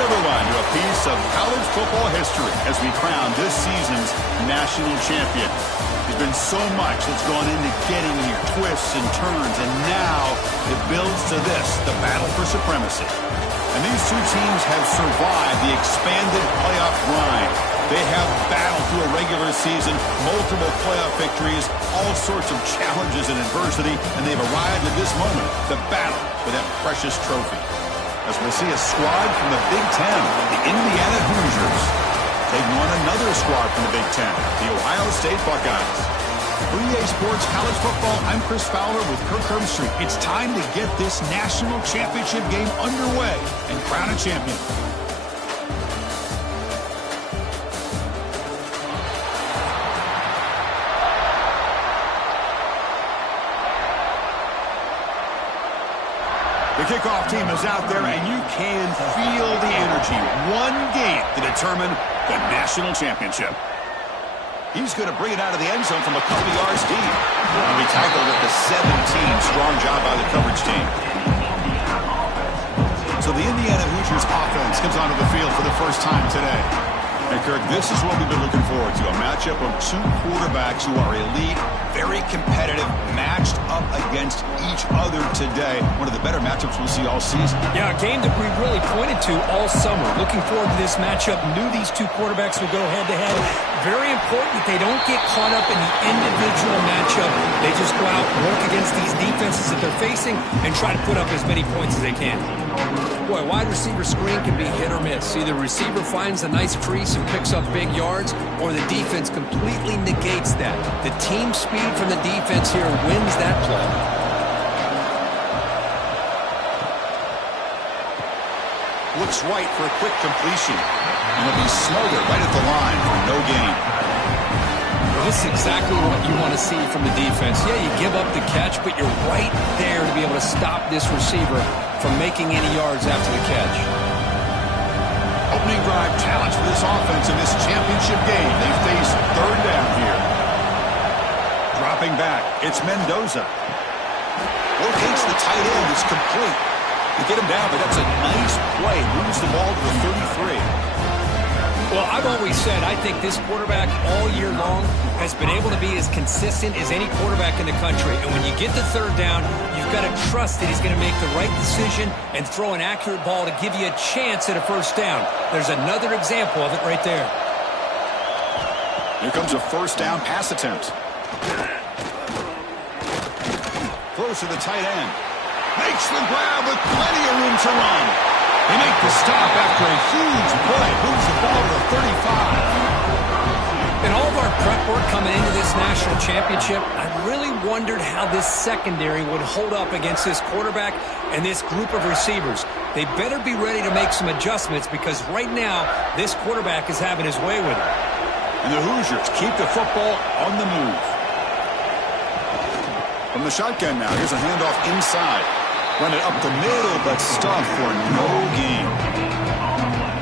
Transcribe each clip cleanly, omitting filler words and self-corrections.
Welcome, everyone, to a piece of college football history as we crown this season's national champion. There's been so much that's gone into getting here, twists and turns, and now it builds to this, the battle for supremacy. And these two teams have survived the expanded playoff grind. They have battled through a regular season, multiple playoff victories, all sorts of challenges and adversity, and they've arrived at this moment, the battle for that precious trophy. As we see a squad from the Big Ten, the Indiana Hoosiers, taking on another squad from the Big Ten, the Ohio State Buckeyes. For EA Sports College Football, I'm Chris Fowler with Kirk Herbstreit. It's time to get this national championship game underway and crown a champion. The kickoff team is out there, and you can feel the energy. One game to determine the national championship. He's going to bring it out of the end zone from a couple yards deep. And we tackled at the 17. Strong job by the coverage team. So the Indiana Hoosiers offense comes onto the field for the first time today. And Kirk, this is what we've been looking forward to, a matchup of two quarterbacks who are elite, very competitive, matched up against each other today. One of the better matchups we'll see all season. Yeah, a game that we really pointed to all summer. Looking forward to this matchup. Knew these two quarterbacks would go head-to-head. Very important that they don't get caught up in the individual matchup. They just go out, work against these defenses that they're facing, and try to put up as many points as they can. Boy, wide receiver screen can be hit or miss. Either receiver finds a nice crease and picks up big yards, or the defense completely negates that. The team speed from the defense here wins that play. Looks right for a quick completion. And it'll be smothered right at the line for no gain. Well, this is exactly what you want to see from the defense. Yeah, you give up the catch, but you're right there to be able to stop this receiver from making any yards after the catch. Opening drive challenge for this offense in this championship game. They face third down here. Dropping back, it's Mendoza. Rotates the tight end, it's complete. To get him down, but that's a nice play. Moves the ball to the 33. Well, I've always said I think this quarterback all year long has been able to be as consistent as any quarterback in the country. And when you get the third down, you've got to trust that he's going to make the right decision and throw an accurate ball to give you a chance at a first down. There's another example of it right there. Here comes a first down pass attempt. Throws to the tight end. Makes the grab with plenty of room to run. They make the stop after a huge play. Moves the ball to the 35. In all of our prep work coming into this national championship, I really wondered how this secondary would hold up against this quarterback and this group of receivers. They better be ready to make some adjustments because right now, this quarterback is having his way with it. And the Hoosiers keep the football on the move. From the shotgun now, here's a handoff inside. Run it up the middle, but stuffed for no gain.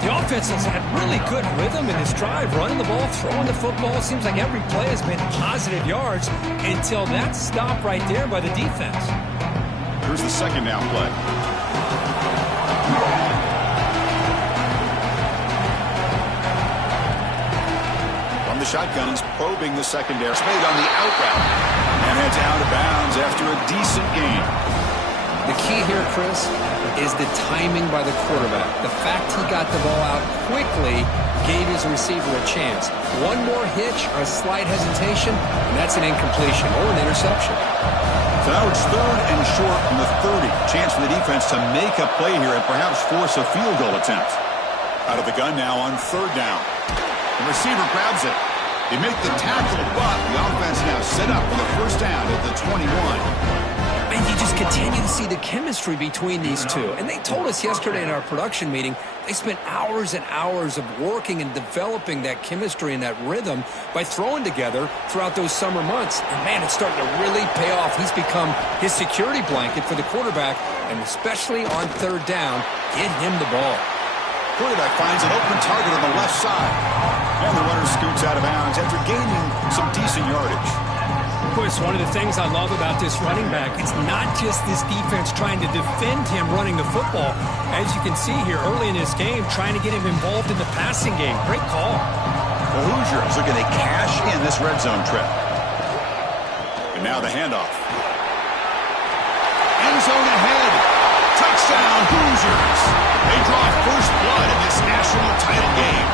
The offense has had really good rhythm in this drive, running the ball, throwing the football. Seems like every play has been positive yards until that stop right there by the defense. Here's the second down play. From the shotgun, he's probing the secondary. It's made on the out route. And heads out of bounds after a decent gain. The key here, Chris, is the timing by the quarterback. The fact he got the ball out quickly gave his receiver a chance. One more hitch or a slight hesitation, and that's an incompletion or an interception. So now it's third and short from the 30. Chance for the defense to make a play here and perhaps force a field goal attempt. Out of the gun now on third down. The receiver grabs it. They make the tackle, but the offense now set up for the first down at the 21. And you just continue to see the chemistry between these two. And they told us yesterday in our production meeting, they spent hours and hours of working and developing that chemistry and that rhythm by throwing together throughout those summer months. And, man, it's starting to really pay off. He's become his security blanket for the quarterback, and especially on third down, get him the ball. Quarterback finds an open target on the left side. And the runner scoots out of bounds after gaining some decent yardage. Quist, one of the things I love about this running back, it's not just this defense trying to defend him running the football. As you can see here early in this game, trying to get him involved in the passing game. Great call. The Hoosiers looking to cash in this red zone trip. And now the handoff. End zone ahead. Touchdown, Hoosiers. They draw first blood in this national title game.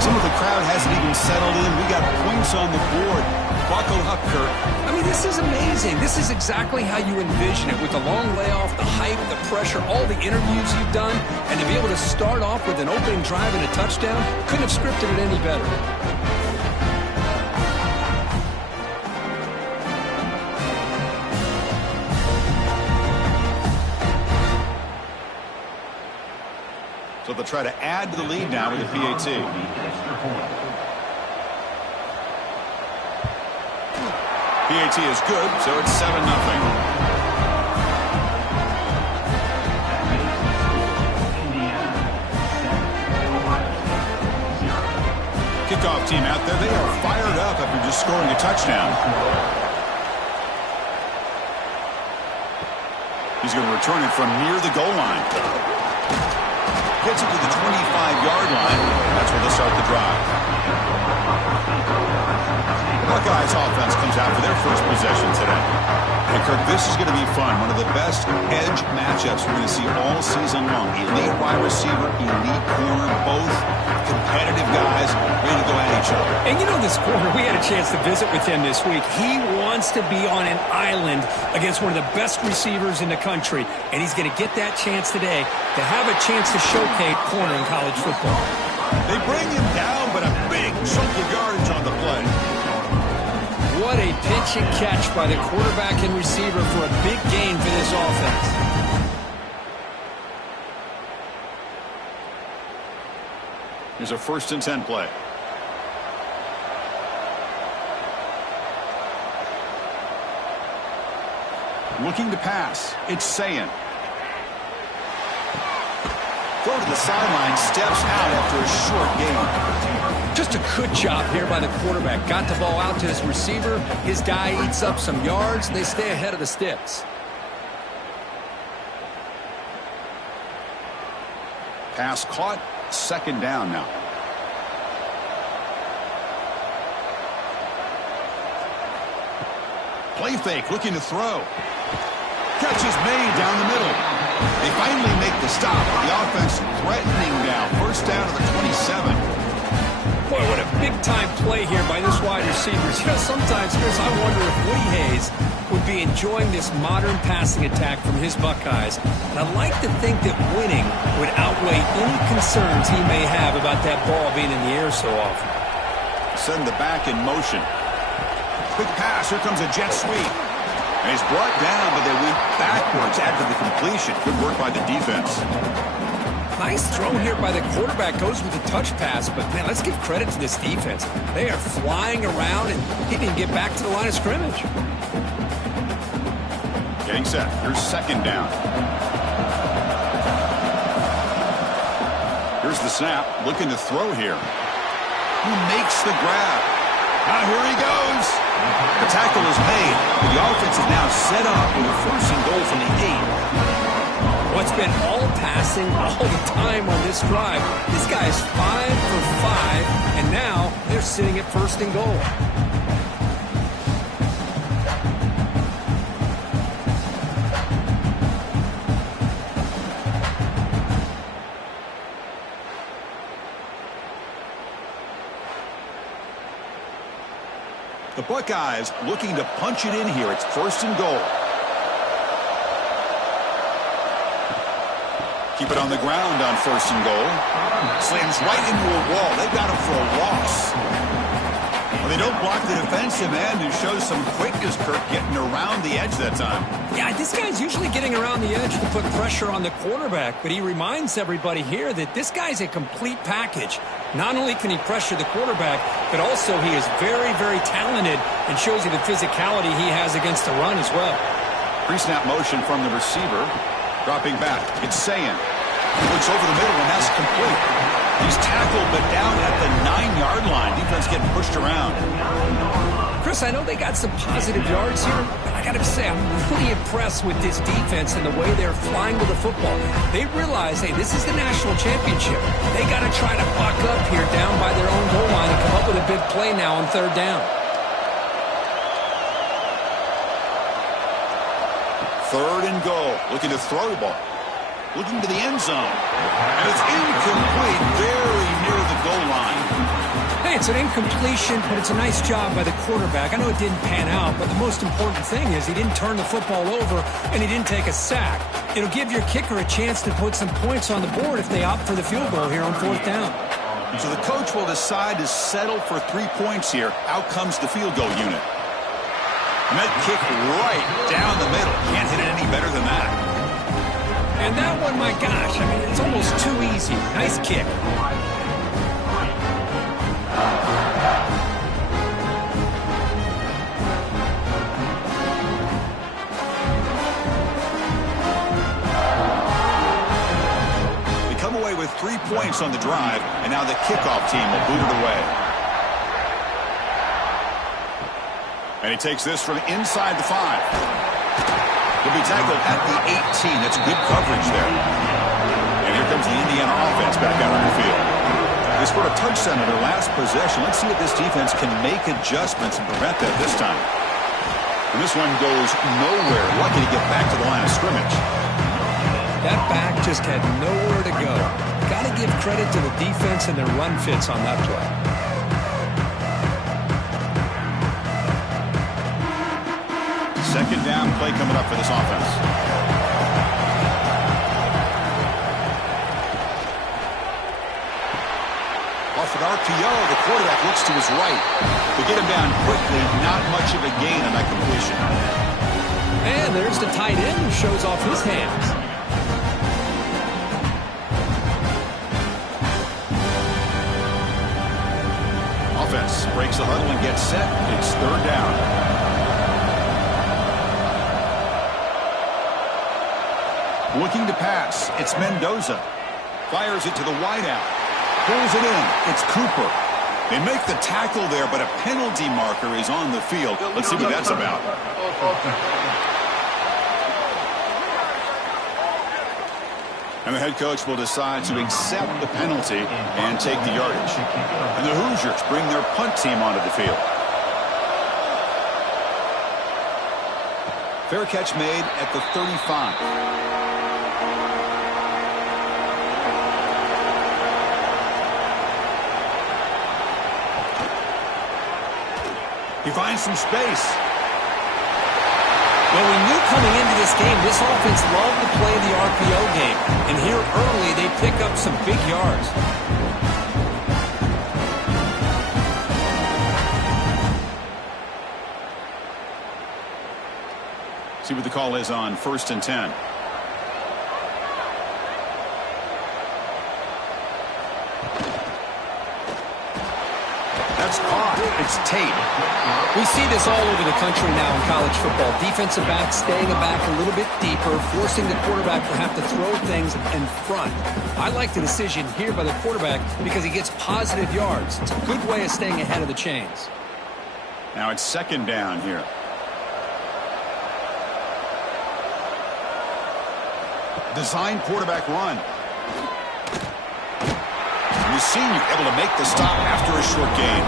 Some of the crowd hasn't even settled in. We got points on the board. Buckle up, Kurt. I mean, this is amazing. This is exactly how you envision it, with the long layoff, the hype, the pressure, all the interviews you've done, and to be able to start off with an opening drive and a touchdown, couldn't have scripted it any better. So they'll try to add to the lead now with the PAT. PAT is good, so it's 7-0. Kickoff team out there, they are fired up after just scoring a touchdown. He's going to return it from near the goal line. Gets it to the 25-yard line. That's where they'll start the drive. The Buckeyes offense comes out for their first possession today. And Kirk, this is going to be fun. One of the best edge matchups we're going to see all season long. Elite wide receiver, elite corner, both competitive guys ready to go at each other. And you know this corner, we had a chance to visit with him this week. He wants to be on an island against one of the best receivers in the country. And he's going to get that chance today to have a chance to showcase corner in college football. They bring him down, but a big chunk of yardage on the play. What a pitch and catch by the quarterback and receiver for a big gain for this offense. Here's a 1st and 10 play. Looking to pass. It's Sayin. Throw to the sideline, steps out after a short gain. Just a good job here by the quarterback. Got the ball out to his receiver. His guy eats up some yards. They stay ahead of the sticks. Pass caught. 2nd down now. Play fake, looking to throw. Catch is made down the middle. They finally make the stop. The offense threatening now. 1st down to the 27. Boy, what a big-time play here by this wide receiver. You know, sometimes, Chris, I wonder if Woody Hayes would be enjoying this modern passing attack from his Buckeyes. And I like to think that winning would outweigh any concerns he may have about that ball being in the air so often. Send the back in motion. Quick pass. Here comes a jet sweep. And he's brought down, but they went backwards after the completion. Good work by the defense. Nice throw here by the quarterback. Goes with a touch pass, but man, let's give credit to this defense. They are flying around, and he didn't get back to the line of scrimmage. Getting set. Here's 2nd down. Here's the snap. Looking to throw here. Who makes the grab? Now here he goes. The tackle is made. The offense is now set up with a 1st and goal from the 8. What's been all passing all the time on this drive. This guy is 5 for 5, and now they're sitting at 1st and goal. The Buckeyes looking to punch it in here. It's 1st and goal. Keep it on the ground on 1st and goal. Slams right into a wall. They've got him for a loss. Well, they don't block the defensive end, who shows some quickness, Kirk, getting around the edge that time. Yeah, this guy's usually getting around the edge to put pressure on the quarterback, but he reminds everybody here that this guy's a complete package. Not only can he pressure the quarterback, but also he is very, very talented and shows you the physicality he has against the run as well. Pre-snap motion from the receiver. Dropping back. It's Sayin. Looks over the middle, and that's complete. He's tackled, but down at the 9-yard line. Defense getting pushed around. Chris, Chris, I know they got some positive yards here, but I got to say, I'm really impressed with this defense and the way they're flying to the football. They realize, hey, this is the national championship. They got to try to buck up here down by their own goal line and come up with a big play now on third down. Third and goal. Looking to throw the ball. Looking to the end zone. And it's incomplete, very near the goal line. Hey, it's an incompletion, but it's a nice job by the quarterback. I know it didn't pan out, but the most important thing is he didn't turn the football over and he didn't take a sack. It'll give your kicker a chance to put some points on the board if they opt for the field goal here on fourth down. So the coach will decide to settle for 3 points here. Out comes the field goal unit. And that kick right down the middle. Can't hit it any better than that. And that one, my gosh, I mean, it's almost too easy. Nice kick. They come away with 3 points on the drive, and now the kickoff team will boot it away. And he takes this from inside the 5. He'll be tackled at the 18. That's good coverage there. And here comes the Indiana offense back out on the field. They scored a touchdown in their last possession. Let's see if this defense can make adjustments and prevent that this time. And this one goes nowhere. Lucky to get back to the line of scrimmage. That back just had nowhere to go. Got to give credit to the defense and their run fits on that play. Second down play coming up for this offense. Off an RPO, the quarterback looks to his right. They get him down quickly, not much of a gain on that completion. And there's the tight end who shows off his hands. Offense breaks the huddle and gets set. It's third down. Looking to pass. It's Mendoza. Fires it to the wideout. Pulls it in. It's Cooper. They make the tackle there, but a penalty marker is on the field. Let's see what that's about. And the head coach will decide to accept the penalty and take the yardage. And the Hoosiers bring their punt team onto the field. Fair catch made at the 35. He finds some space. Well, we knew coming into this game, this offense loved to play the RPO game. And here early, they pick up some big yards. See what the call is on 1st and 10. That's caught. It's Tate. We see this all over the country now in college football. Defensive backs staying back a little bit deeper, forcing the quarterback to have to throw things in front. I like the decision here by the quarterback because he gets positive yards. It's a good way of staying ahead of the chains. Now it's second down here. Design quarterback run. The senior able to make the stop after a short gain.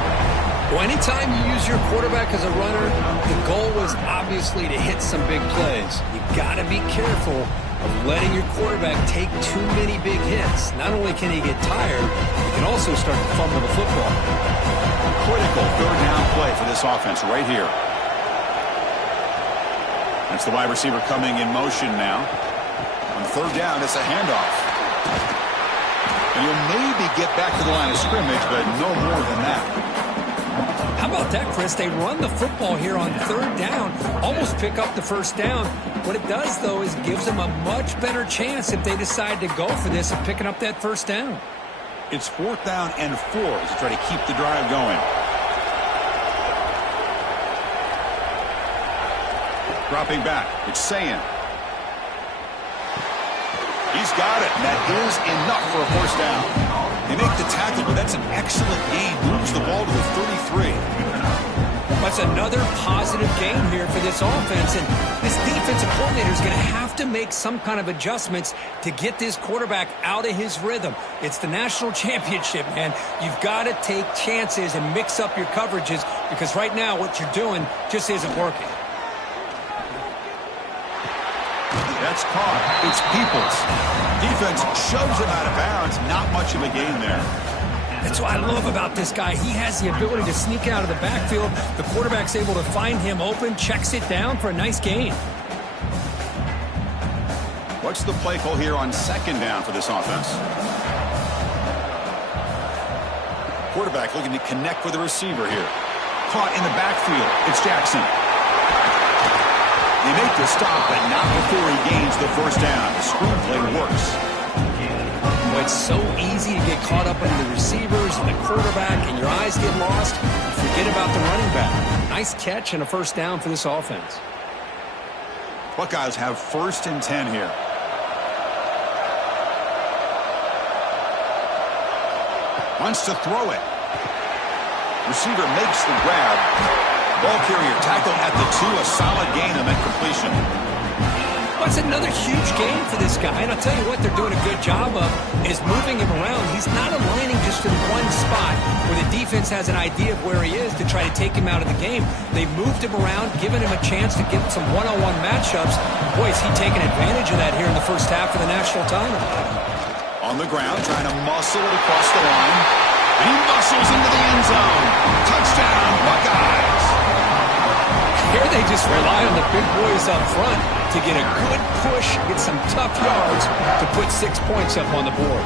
Well, anytime you use your quarterback as a runner, the goal was obviously to hit some big plays. You got to be careful of letting your quarterback take too many big hits. Not only can he get tired, he can also start to fumble the football. Critical third down play for this offense right here. That's the wide receiver coming in motion now. On third down, it's a handoff. And you'll maybe get back to the line of scrimmage, but no more than that. How about that, Chris? They run the football here on third down, almost pick up the first down. What it does, though, is gives them a much better chance if they decide to go for this of picking up that first down. It's 4th down and 4 to try to keep the drive going. Dropping back, it's Sayin. He's got it, and that is enough for a first down. They make the tackle, but that's an excellent gain. Moves the ball to the 33. That's another positive game here for this offense, and this defensive coordinator is going to have to make some kind of adjustments to get this quarterback out of his rhythm. It's the national championship, man. You've got to take chances and mix up your coverages because right now what you're doing just isn't working. That's caught. It's Peoples. Defense shoves him out of bounds. Not much of a gain there. That's what I love about this guy. He has the ability to sneak out of the backfield. The quarterback's able to find him open, checks it down for a nice gain. What's the play call here on second down for this offense? Quarterback looking to connect with the receiver here. Caught in the backfield. It's Jackson. They make the stop, but not before he gains the first down. The screenplay works. It's so easy to get caught up in the receivers and the quarterback, and your eyes get lost. You forget about the running back. Nice catch and a first down for this offense. Buckeyes have 1st and 10 here. Wants to throw it. Receiver makes the grab. Ball carrier tackled at the 2. A solid gain on that completion. That's another huge game for this guy, and I'll tell you what they're doing a good job of is moving him around. He's not aligning just in one spot where the defense has an idea of where he is to try to take him out of the game. They've moved him around, given him a chance to get some one-on-one matchups. Boy, is he taking advantage of that here in the first half of the national title. On the ground, trying to muscle it across the line. And he muscles into the end zone. Touchdown, Buckeyes! Here they just rely on the big boys up front to get a good push, get some tough yards to put 6 points up on the board.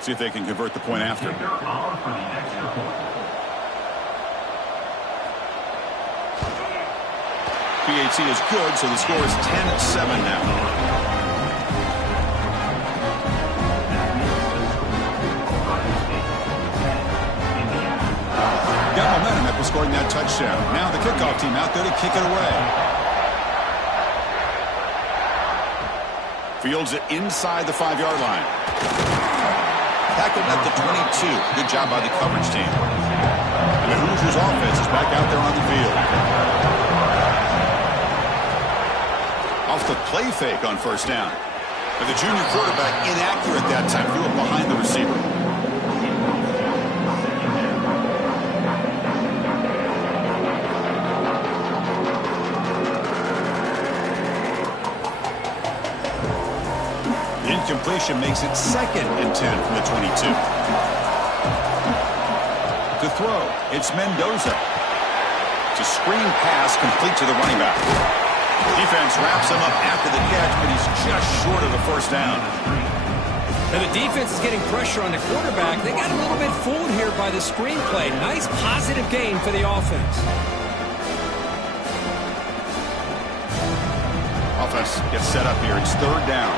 See if they can convert the point after. PAT is good, so the score is 10-7 now. Got momentum after scoring that touchdown. Now the kickoff team out there to kick it away. Fields it inside the 5-yard line. Tackled at the 22. Good job by the coverage team. And the Hoosiers offense is back out there on the field. Off the play fake on first down. But the junior quarterback inaccurate that time. Threw it behind the receiver. The incompletion makes it 2nd and 10 from the 22. To throw, it's Mendoza. It's a screen pass complete to the running back. Defense wraps him up after the catch, but he's just short of the first down. Now the defense is getting pressure on the quarterback. They got a little bit fooled here by the screenplay. Nice positive gain for the offense. Offense gets set up here. It's 3rd down.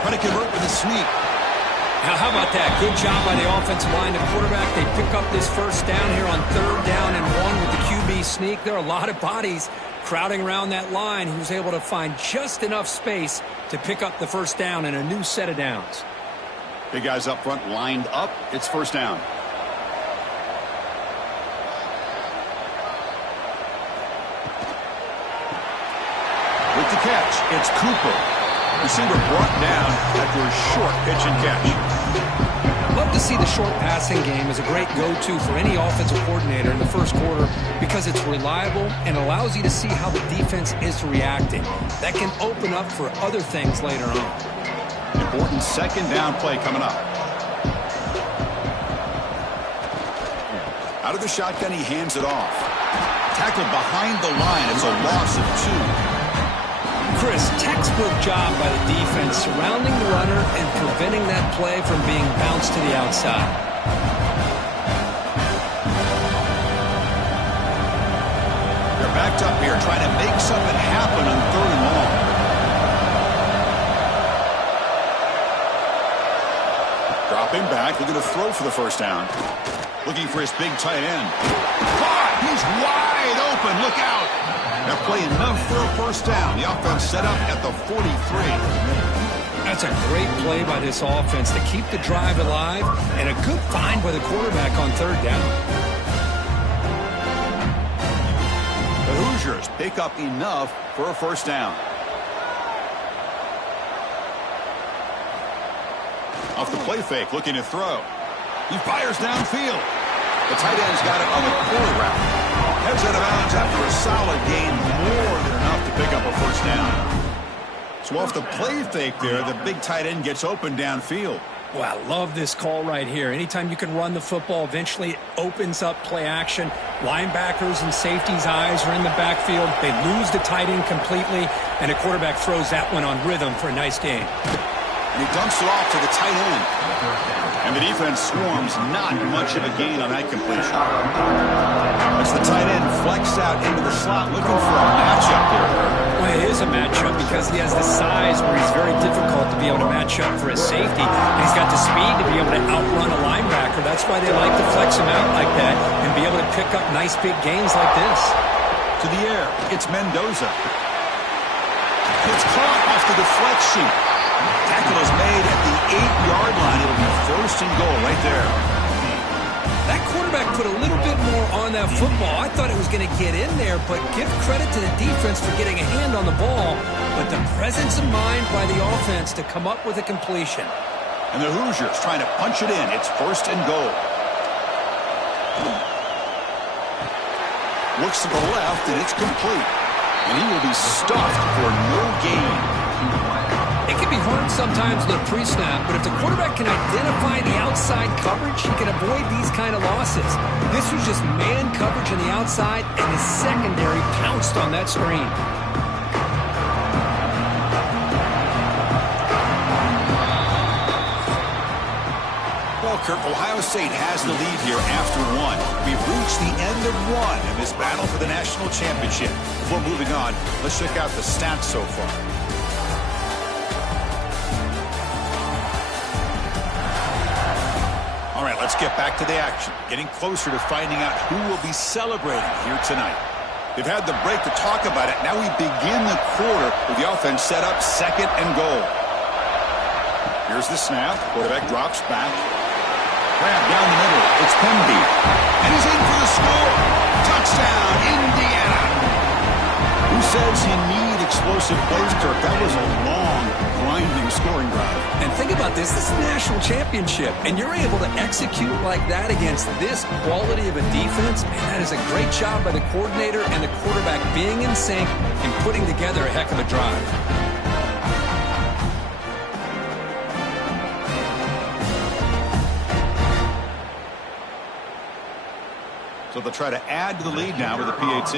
Trying to convert with a sneak. Now, how about that? Good job by the offensive line. The quarterback, they pick up this first down here on 3rd down and 1 with the QB sneak. There are a lot of bodies crowding around that line. He was able to find just enough space to pick up the first down in a new set of downs. Big guys up front lined up. It's first down. With the catch, it's Cooper. Receiver brought down after a short pitch and catch. Love to see the short passing game as a great go-to for any offensive coordinator in the first quarter because it's reliable and allows you to see how the defense is reacting. That can open up for other things later on. Important 2nd down play coming up. Out of the shotgun, he hands it off. Tackled behind the line. It's a loss of 2. Chris, textbook job by the defense surrounding the runner and preventing that play from being bounced to the outside. They're backed up here trying to make something happen on 3rd and long. Dropping back, looking to throw for the first down. Looking for his big tight end. Caught! He's wide open. Look out! That play enough for a first down. The offense set up at the 43. That's a great play by this offense to keep the drive alive, and a good find by the quarterback on third down. The Hoosiers pick up enough for a first down. Off the play fake, looking to throw. He fires downfield. The tight end's got it on the corner route. Heads out of bounds after a solid gain, more than enough to pick up a first down. So off the play fake there, the big tight end gets open downfield. Well, I love this call right here. Anytime you can run the football, eventually it opens up play action. Linebackers and safeties' eyes are in the backfield. They lose the tight end completely, and a quarterback throws that one on rhythm for a nice gain. And he dumps it off to the tight end. And the defense swarms, not much of a gain on that completion. As the tight end flex out into the slot, looking for a matchup there. Well, it is a matchup because he has the size where he's very difficult to be able to match up for his safety. And he's got the speed to be able to outrun a linebacker. That's why they like to flex him out like that and be able to pick up nice big gains like this. To the air, it's Mendoza. It's caught off the deflection. Tackle is made at the 8-yard line. It'll be first and goal right there. That quarterback put a little bit more on that football. I thought it was going to get in there, but give credit to the defense for getting a hand on the ball. But the presence of mind by the offense to come up with a completion. And the Hoosiers trying to punch it in. It's first and goal. Looks to the left, and it's complete. And he will be stuffed for no gain. It can be hard sometimes in a pre-snap, but if the quarterback can identify the outside coverage, he can avoid these kind of losses. This was just man coverage on the outside, and the secondary pounced on that screen. Well, Kirk, Ohio State has the lead here after one. We've reached the end of one in this battle for the national championship. Before moving on, let's check out the stats so far. All right, let's get back to the action. Getting closer to finding out who will be celebrating here tonight. They've had the break to talk about it. Now we begin the quarter with the offense set up second and goal. Here's the snap. Quarterback drops back. Grab down the middle. It's Pemby. And he's in for the score. Touchdown, Indiana. Who says you need explosive plays, Kirk? That was a long, grinding scoring drive. And think about this. This is a national championship, and you're able to execute like that against this quality of a defense. Man, that is a great job by the coordinator and the quarterback being in sync and putting together a heck of a drive. So they'll try to add to the lead now with a PAT.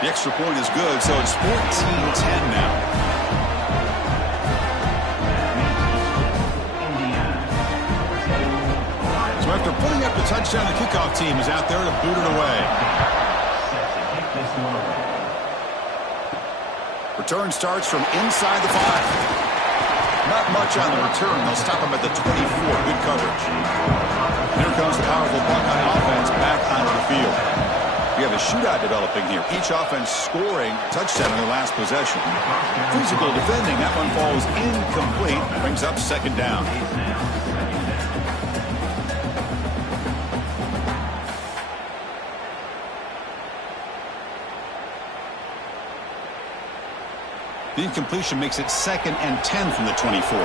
The extra point is good, so it's 14-10 now. So after putting up the touchdown, the kickoff team is out there to boot it away. Return starts from inside the 5. Not much on the return. They'll stop him at the 24. Good coverage. Here comes the powerful Buckeye offense back onto the field. We have a shootout developing here. Each offense scoring a touchdown in their last possession. Physical defending. That one falls incomplete. Brings up second down. The incompletion makes it 2nd and 10 from the 24.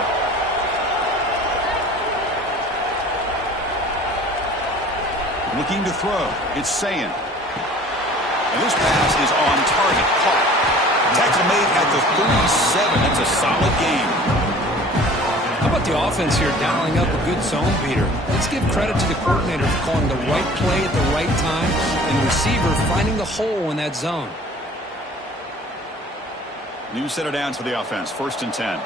Looking to throw. It's Sayin. And this pass is on target. Caught. Tackle made at the 37. That's a solid game. How about the offense here dialing up a good zone beater? Let's give credit to the coordinator for calling the right play at the right time and the receiver finding the hole in that zone. New set of downs for the offense. 1st and 10.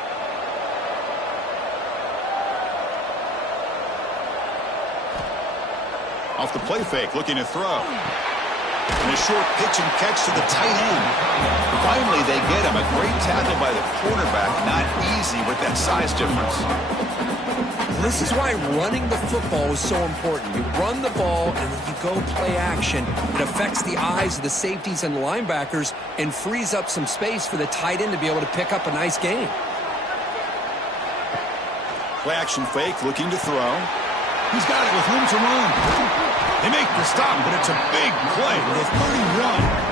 Off the play fake, looking to throw. And a short pitch and catch to the tight end. Finally, they get him. A great tackle by the quarterback. Not easy with that size difference. This is why running the football is so important. You run the ball and then you go play action. It affects the eyes of the safeties and the linebackers and frees up some space for the tight end to be able to pick up a nice gain. Play action fake, looking to throw. He's got it with room to run. They make the stop, but it's a big play with a 31.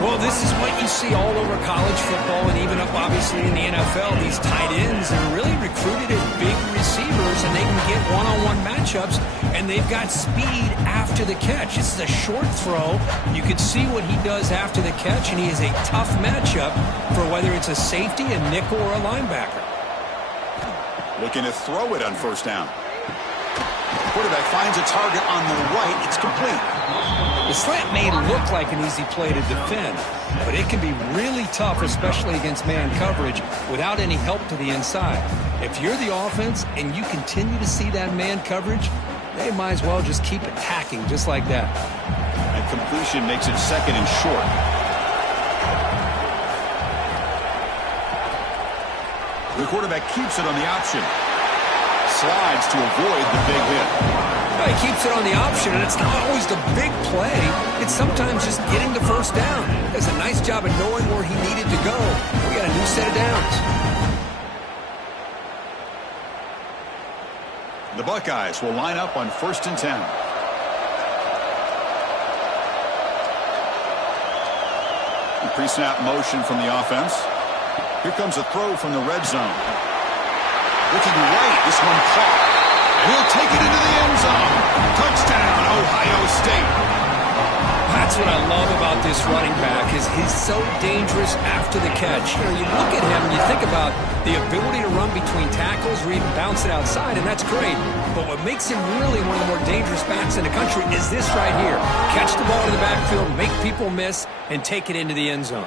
Well, this is what you see all over college football and even up, obviously, in the NFL. These tight ends are really recruited as big receivers, and they can get one-on-one matchups, and they've got speed after the catch. This is a short throw. You can see what he does after the catch, and he is a tough matchup for whether it's a safety, a nickel, or a linebacker. Looking to throw it on first down. Quarterback finds a target on the right. It's complete. The slant may look like an easy play to defend, but it can be really tough, especially against man coverage, without any help to the inside. If you're the offense and you continue to see that man coverage, they might as well just keep attacking just like that. And completion makes it second and short. The quarterback keeps it on the option. Slides to avoid the big hit. Well, he keeps it on the option, and it's not always the big play. It's sometimes just getting the first down. He does a nice job of knowing where he needed to go. We got a new set of downs. The Buckeyes will line up on 1st and 10. The pre-snap motion from the offense. Here comes a throw from the red zone. Looking right, this one caught. He'll take it into the end zone. Touchdown, Ohio State. That's what I love about this running back is he's so dangerous after the catch. You know, you look at him and you think about the ability to run between tackles or even bounce it outside, and that's great. But what makes him really one of the more dangerous backs in the country is this right here. Catch the ball in the backfield, make people miss, and take it into the end zone.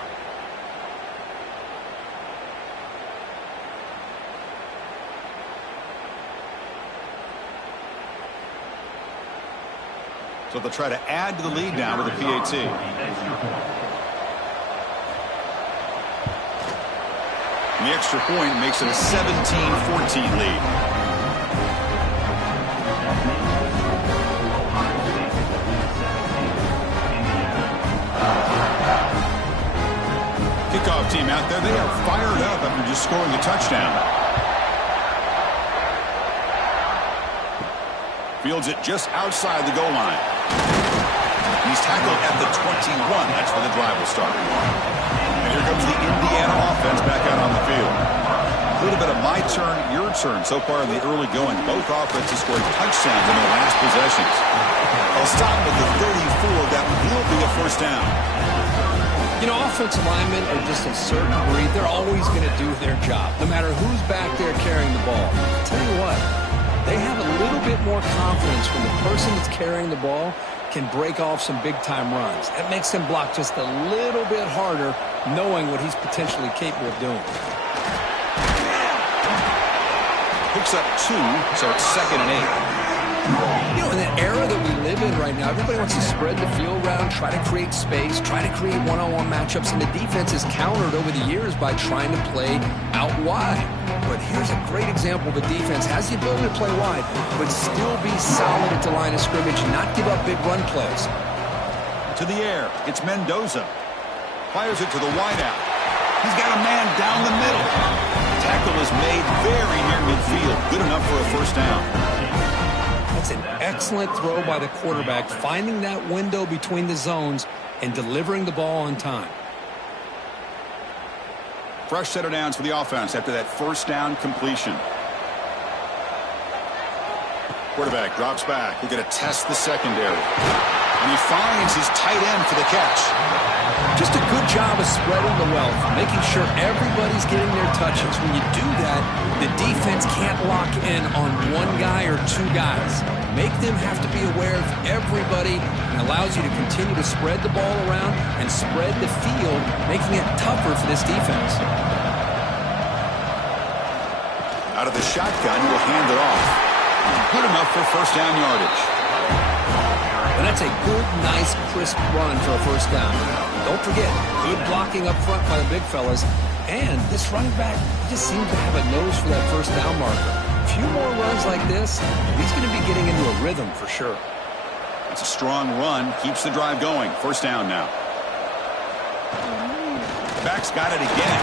So they'll try to add to the lead now with a PAT. And the extra point makes it a 17-14 lead. Kickoff team out there, they are fired up after just scoring a touchdown. Fields it just outside the goal line. He's tackled at the 21. That's where the drive will start. And here comes the Indiana offense back out on the field. A little bit of my turn, your turn so far in the early going. Both offenses scoring touchdowns in their last possessions. They'll stop at the 34. That will be a first down. You know, offensive linemen are just a certain breed. They're always going to do their job, no matter who's back there carrying the ball. I'll tell you what. They have a little bit more confidence when the person that's carrying the ball can break off some big-time runs. That makes them block just a little bit harder, knowing what he's potentially capable of doing. Picks up 2, so it's 2nd and 8. You know, in the era that we live in right now, everybody wants to spread the field around, try to create space, try to create one-on-one matchups, and the defense is countered over the years by trying to play out wide. But here's a great example. The defense has the ability to play wide, but still be solid at the line of scrimmage and not give up big run plays. To the air, it's Mendoza. Fires it to the wideout. He's got a man down the middle. Tackle is made very near midfield. Good enough for a first down. That's an excellent throw by the quarterback, finding that window between the zones and delivering the ball on time. Fresh set of downs for the offense after that first down completion. Quarterback drops back. We're going to test the secondary. And he finds his tight end for the catch. Just a good job of spreading the wealth, making sure everybody's getting their touches. When you do that, the defense can't lock in on one guy or two guys. Make them have to be aware of everybody and allows you to continue to spread the ball around and spread the field, making it tougher for this defense. Out of the shotgun, he will hand it off. Good enough for first down yardage. And that's a good, nice, crisp run for a first down. Don't forget, good blocking up front by the big fellas. And this running back just seems to have a nose for that first down marker. A few more runs like this, he's going to be getting into a rhythm for sure. It's a strong run, keeps the drive going. First down now. Back's got it again.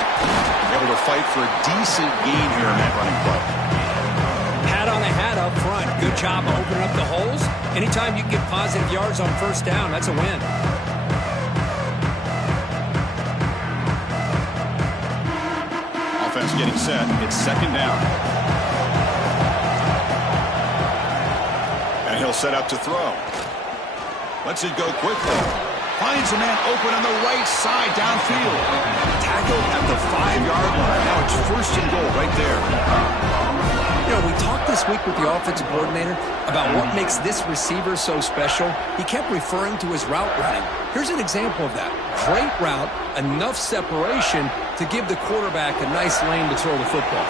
Able to fight for a decent gain here in that running play. Hat on a hat up front. Good job of opening up the holes. Anytime you can get positive yards on first down, that's a win. Offense getting set. It's second down. And he'll set up to throw. Lets it go quickly. Finds a man open on the right side downfield. Tackled at the 5-yard line. Now it's first and goal right there. You know, we talked this week with the offensive coordinator about what makes this receiver so special. He kept referring to his route running. Here's an example of that. Great route, enough separation to give the quarterback a nice lane to throw the football.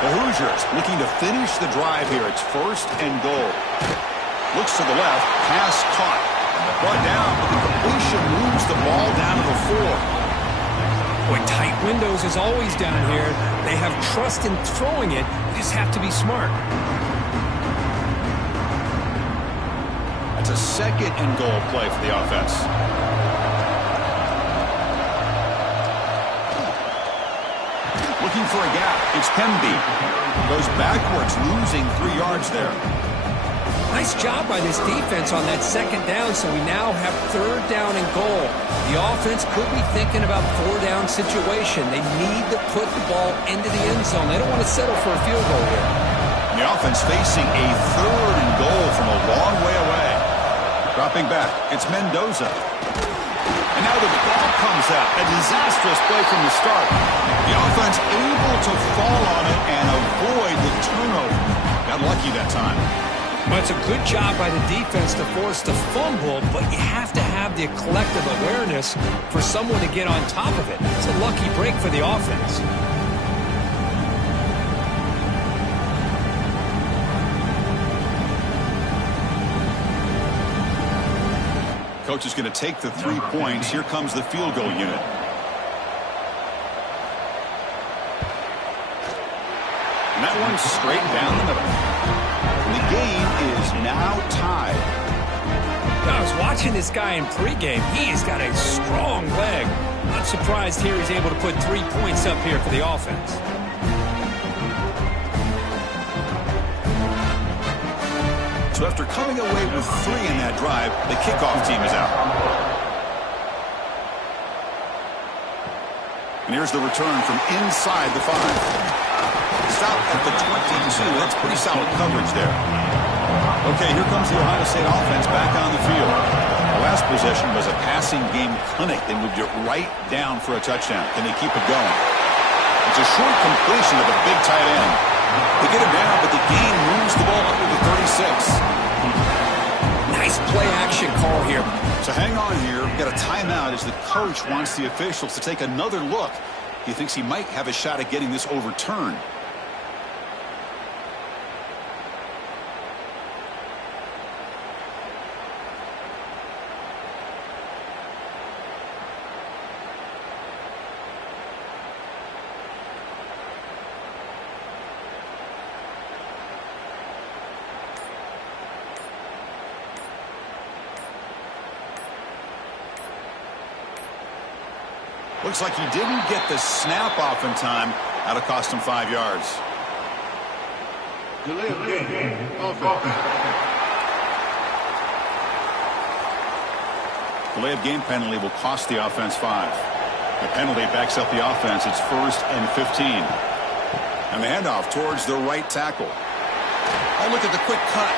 The Hoosiers looking to finish the drive here. It's first and goal. Looks to the left. Pass caught. Brought down, but the completion moves the ball down to the 4. Boy, tight windows is always down here. They have trust in throwing it. They just have to be smart. That's a second and goal play for the offense. Looking for a gap. It's Pemby. Goes backwards, losing 3 yards there. Nice job by this defense on that second down, so we now have third down and goal. The offense could be thinking about 4-down situation. They need to put the ball into the end zone. They don't want to settle for a field goal here. The offense facing a third and goal from a long way away. Dropping back, it's Mendoza. And now the ball comes out. A disastrous play from the start. The offense able to fall on it and avoid the turnover. Got lucky that time. Well, it's a good job by the defense to force the fumble, but you have to have the collective awareness for someone to get on top of it. It's a lucky break for the offense. Coach is going to take the 3 points. Here comes the field goal unit. And that one's straight down the middle. And the game is now tied. I was watching this guy in pregame. He's got a strong leg. Not surprised here he's able to put 3 points up here for the offense. So after coming away with 3 in that drive, the kickoff team is out. And here's the return from inside the 5. Stop at the 22. That's pretty solid coverage there. Okay, here comes the Ohio State offense back on the field. The last possession was a passing game clinic. They moved it right down for a touchdown. Can they keep it going? It's a short completion of a big tight end. They get him down, but the game moves the ball up to the 36. Nice play action call here. So hang on here. We've got a timeout as the coach wants the officials to take another look. He thinks he might have a shot at getting this overturned. Looks like he didn't get the snap off in time. That'll cost him 5 yards. Delay of game. Delay of game penalty will cost the offense 5. The penalty backs up the offense. It's first and 15. And the handoff towards the right tackle. Oh, look at the quick cut.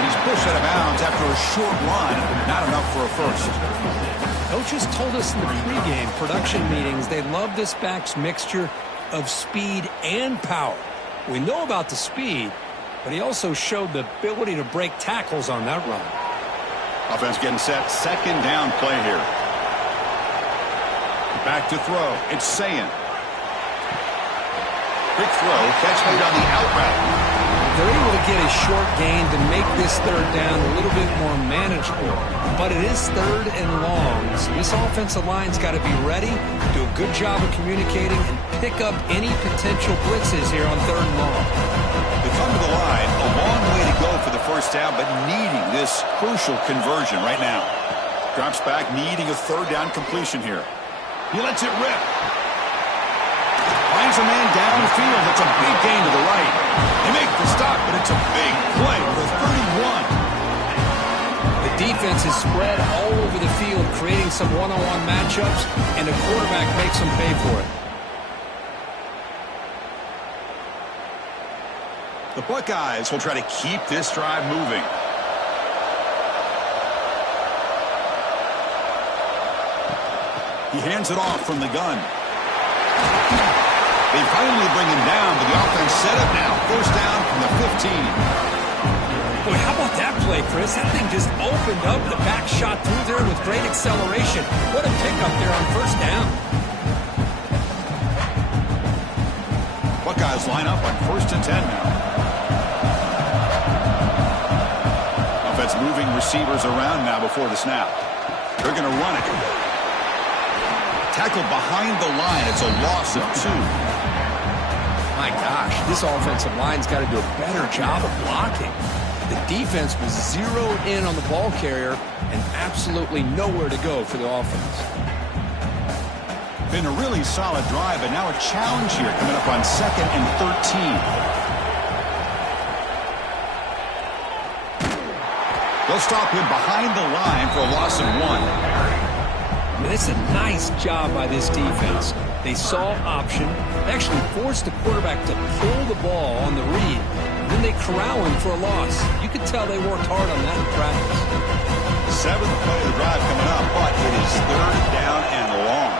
He's pushed out of bounds after a short run. Not enough for a first. Coaches told us in the pregame production meetings they love this back's mixture of speed and power. We know about the speed, but he also showed the ability to break tackles on that run. Offense getting set. Second down play here. Back to throw. It's Sayin. Quick throw. Catch made on the out route. they're able to get a short gain to make this third down a little bit more manageable. But it is third and long, so this offensive line's got to be ready, do a good job of communicating, and pick up any potential blitzes here on third and long. They come to the line, a long way to go for the first down, but needing this crucial conversion right now. Drops back, needing a third down completion here. He lets it rip. Finds a man downfield. It's a big gain to the right. They make the stop, but it's a big play for 31. The defense is spread all over the field, creating some one-on-one matchups, and the quarterback makes them pay for it. The Buckeyes will try to keep this drive moving. He hands it off from the gun. They finally bring him down, but the offense set up now. First down from the 15. Boy, how about that play, Chris? That thing just opened up. The back shot through there with great acceleration. What a pickup there on first down. Buckeyes line up on 1st and 10 now. Offense moving receivers around now before the snap. They're going to run it. Tackled behind the line. It's a loss of 2. My gosh, this offensive line's got to do a better job of blocking. The defense was zeroed in on the ball carrier and absolutely nowhere to go for the offense. Been a really solid drive, but now a challenge here coming up on 2nd and 13. They'll stop him behind the line for a loss of 1. I mean, it's a nice job by this defense. They saw option, they actually forced the quarterback to pull the ball on the read, and then they corral him for a loss. You could tell they worked hard on that in practice. 7th play of the drive coming up, but it is third down and long.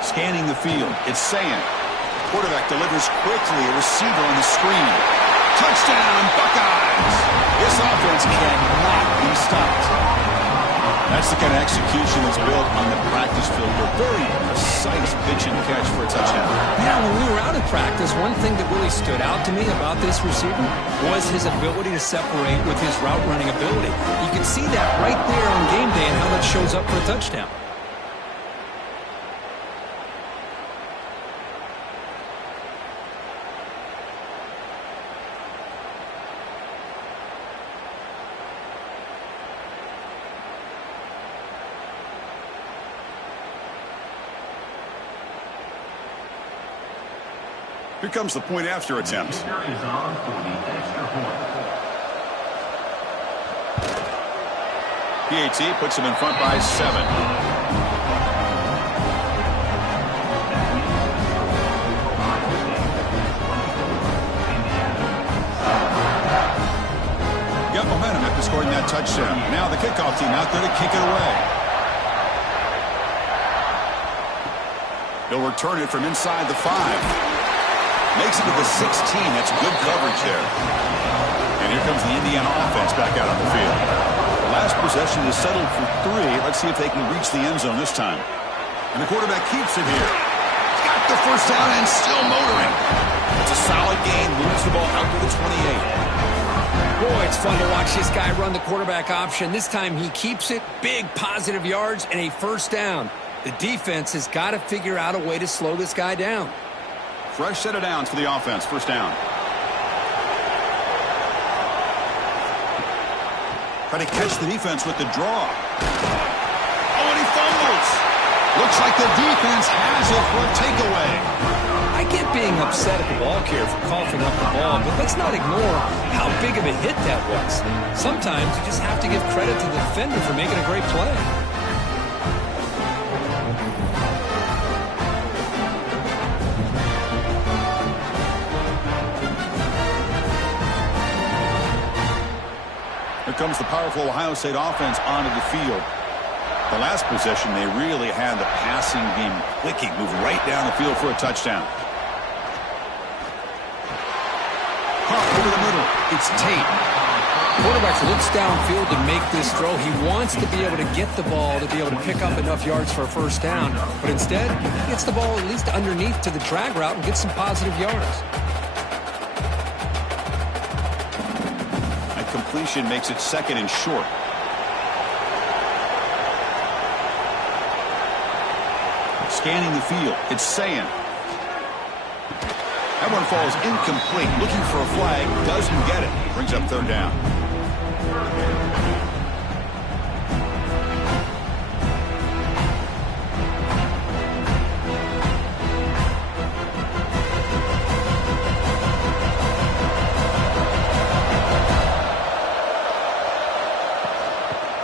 Scanning the field, it's saying. Quarterback delivers quickly, a receiver on the screen. Touchdown, Buckeyes! This offense cannot be stopped. That's the kind of execution that's built on the practice field. A very precise pitch and catch for a touchdown. Yeah, when we were out of practice, one thing that really stood out to me about this receiver was his ability to separate with his route running ability. You can see that right there on game day and how that shows up for a touchdown. Here comes the point after attempt. PAT puts him in front by 7. Got momentum after scoring that touchdown. Now the kickoff team out there to kick it away. He'll return it from inside the 5. Makes it to the 16. That's good coverage there. And here comes the Indiana offense back out on the field. The last possession is settled for 3. Let's see if they can reach the end zone this time. And the quarterback keeps it here. Got the first down and still motoring. It's a solid gain. Moves the ball out to the 28. Boy, it's fun to watch this guy run the quarterback option. This time he keeps it. Big positive yards and a first down. The defense has got to figure out a way to slow this guy down. Fresh set of downs for the offense. First down. Try to catch the defense with the draw. Oh, and he fumbles. Looks like the defense has it for a takeaway. I get being upset at the ball carrier for coughing up the ball, but let's not ignore how big of a hit that was. Sometimes you just have to give credit to the defender for making a great play. Here comes the powerful Ohio State offense onto the field. The last possession, they really had the passing game clicking. Move right down the field for a touchdown. Caught over the middle. It's Tate. Quarterback looks downfield to make this throw. He wants to be able to get the ball to be able to pick up enough yards for a first down. But instead, he gets the ball at least underneath to the drag route and gets some positive yards. A completion makes it 2nd and short. Scanning the field, it's Sayin. That one falls incomplete. Looking for a flag, doesn't get it. Brings up 3rd down.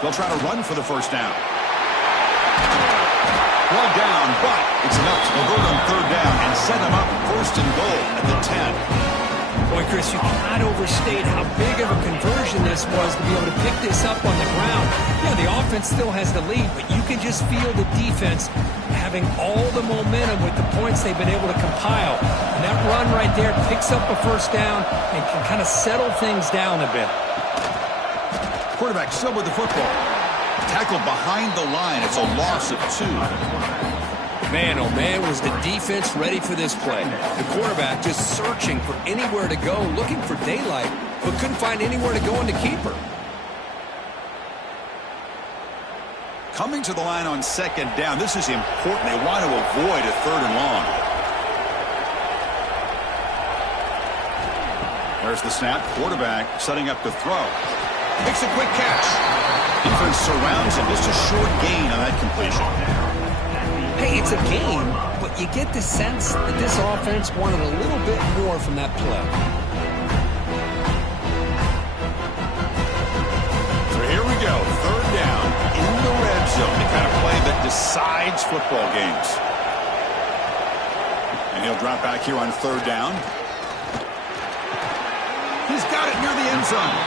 They'll try to run for the first down. One down, but it's enough to convert on 3rd down and set them up 1st and goal at the 10. Boy, Chris, you cannot overstate how big of a conversion this was to be able to pick this up on the ground. Yeah, the offense still has the lead, but you can just feel the defense having all the momentum with the points they've been able to compile. And that run right there picks up a first down and can kind of settle things down a bit. Quarterback still with the football. Tackled behind the line. It's a loss of 2. Man, oh man, was the defense ready for this play. The quarterback just searching for anywhere to go, looking for daylight, but couldn't find anywhere to go in the keeper. Coming to the line on 2nd down. This is important. They want to avoid a 3rd and long. There's the snap. Quarterback setting up to throw. Makes a quick catch. Defense surrounds him. Just a short gain on that completion. Hey, it's a game, but you get the sense that this offense wanted a little bit more from that play. So here we go. 3rd down in the red zone. The kind of play that decides football games. And he'll drop back here on 3rd down. He's got it near the end zone.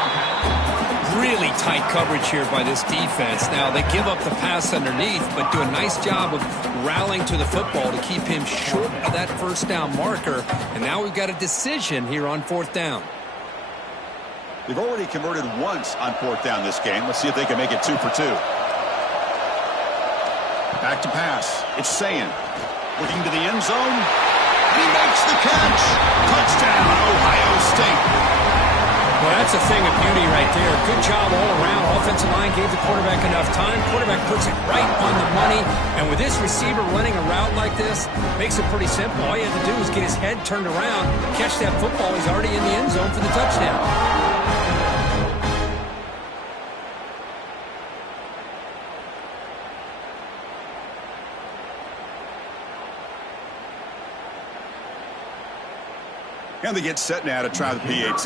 Really tight coverage here by this defense. Now, they give up the pass underneath, but do a nice job of rallying to the football to keep him short of that first down marker. And now we've got a decision here on 4th down. They've already converted once on 4th down this game. Let's see if they can make it 2 for 2. Back to pass. It's Sayin. Looking to the end zone. And he makes the catch. Touchdown, Ohio State. Well, that's a thing of beauty right there. Good job all around. Offensive line gave the quarterback enough time. Quarterback puts it right on the money. And with this receiver running a route like this, makes it pretty simple. All you have to do is get his head turned around, catch that football. He's already in the end zone for the touchdown. And they get set now to try the PAT.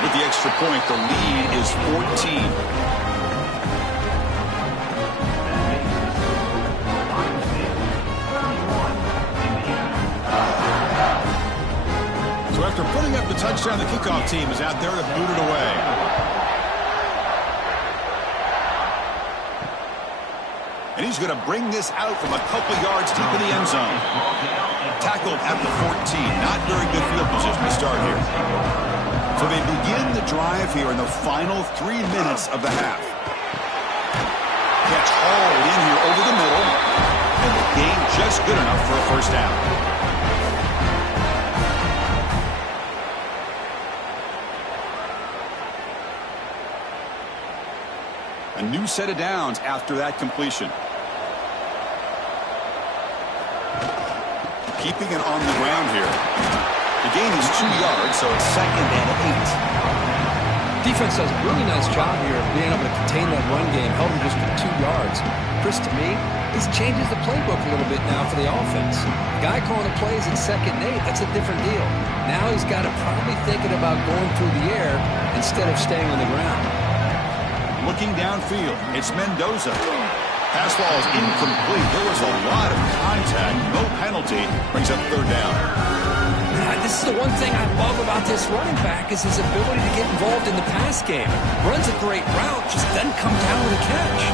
With the extra point, the lead is 14. So after putting up the touchdown, the kickoff team is out there to boot it away. And he's going to bring this out from a couple yards deep in the end zone. Tackled at the 14. Not very good field position to start here. So they begin the drive here in the final 3 minutes of the half. Catch hauled in here over the middle. And the gain just good enough for a first down. A new set of downs after that completion. Keeping it on the ground here. The gain is 2 yards, so it's 2nd and 8. Defense does a really nice job here of being able to contain that run game, held him just for 2 yards. Chris, to me, this changes the playbook a little bit now for the offense. The guy calling the plays at 2nd and 8, that's a different deal. Now he's got to probably thinking about going through the air instead of staying on the ground. Looking downfield, it's Mendoza. Pass ball is incomplete. There was a lot of contact. No penalty. Brings up 3rd down. This is the one thing I love about this running back is his ability to get involved in the pass game. Runs a great route, just doesn't come down with a catch.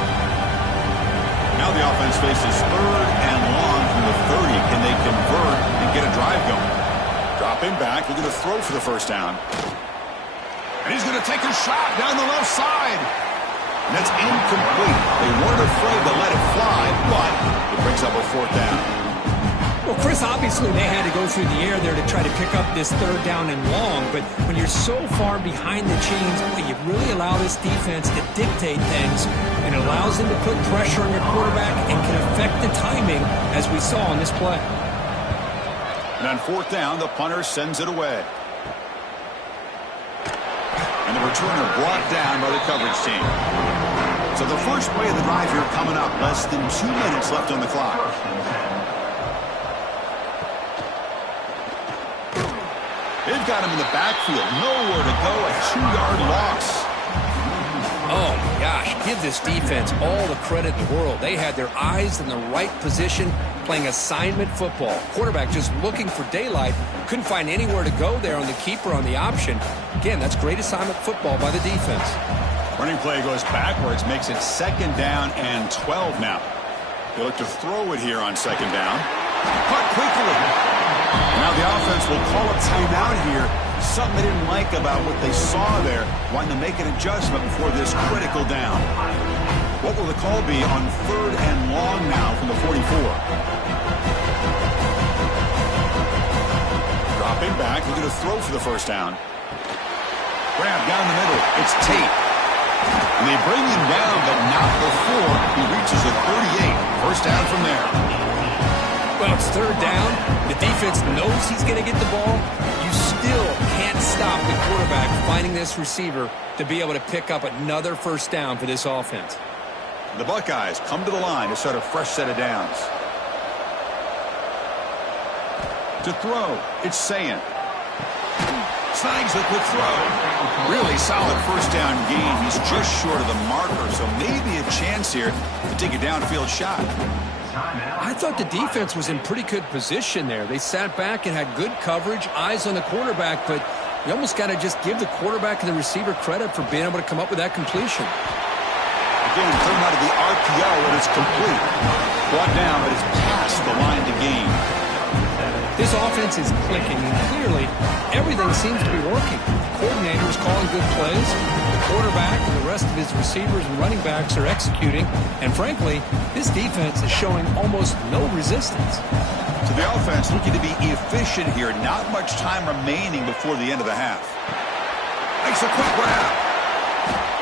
Now the offense faces 3rd and long from the 30. Can they convert and get a drive going? Dropping back, looking to throw for the first down. And he's going to take a shot down the left side. And that's incomplete. They weren't afraid to let it fly, but it brings up a fourth down. Well, Chris, obviously they had to go through the air there to try to pick up this third down and long, but when you're so far behind the chains, boy, you really allow this defense to dictate things, and it allows them to put pressure on your quarterback and can affect the timing, as we saw on this play. And on fourth down, the punter sends it away. And the returner brought down by the coverage team. So the first play of the drive here coming up. Less than 2 minutes left on the clock. They've got him in the backfield. Nowhere to go. A 2-yard loss. Oh, my gosh. Give this defense all the credit in the world. They had their eyes in the right position, playing assignment football. Quarterback just looking for daylight. Couldn't find anywhere to go there on the keeper on the option. Again, that's great assignment football by the defense. Running play goes backwards, makes it 2nd down and 12 now. They look to throw it here on 2nd down. Caught quickly. Now the offense will call a timeout here. Something they didn't like about what they saw there. Wanting to make an adjustment before this critical down. What will the call be on 3rd and long now from the 44? Dropping back, looking to throw for the first down. Grab down the middle. It's Tate. And they bring him down, but not before he reaches the 38. First down from there. Well, it's 3rd down. The defense knows he's going to get the ball. You still can't stop the quarterback finding this receiver to be able to pick up another first down for this offense. The Buckeyes come to the line to start a fresh set of downs. To throw, it's Sayin. Snags the quick throw. Really solid first down gain. He's just short of the marker, so maybe a chance here to take a downfield shot. I thought the defense was in pretty good position there. They sat back and had good coverage, eyes on the quarterback, but you almost got to just give the quarterback and the receiver credit for being able to come up with that completion. Again, thrown out of the RPO, and it's complete. Brought down, but it's past the line to gain. This offense is clicking, and clearly everything seems to be working. The coordinator is calling good plays. The quarterback and the rest of his receivers and running backs are executing. And frankly, this defense is showing almost no resistance. So the offense looking to be efficient here. Not much time remaining before the end of the half. Makes a quick grab.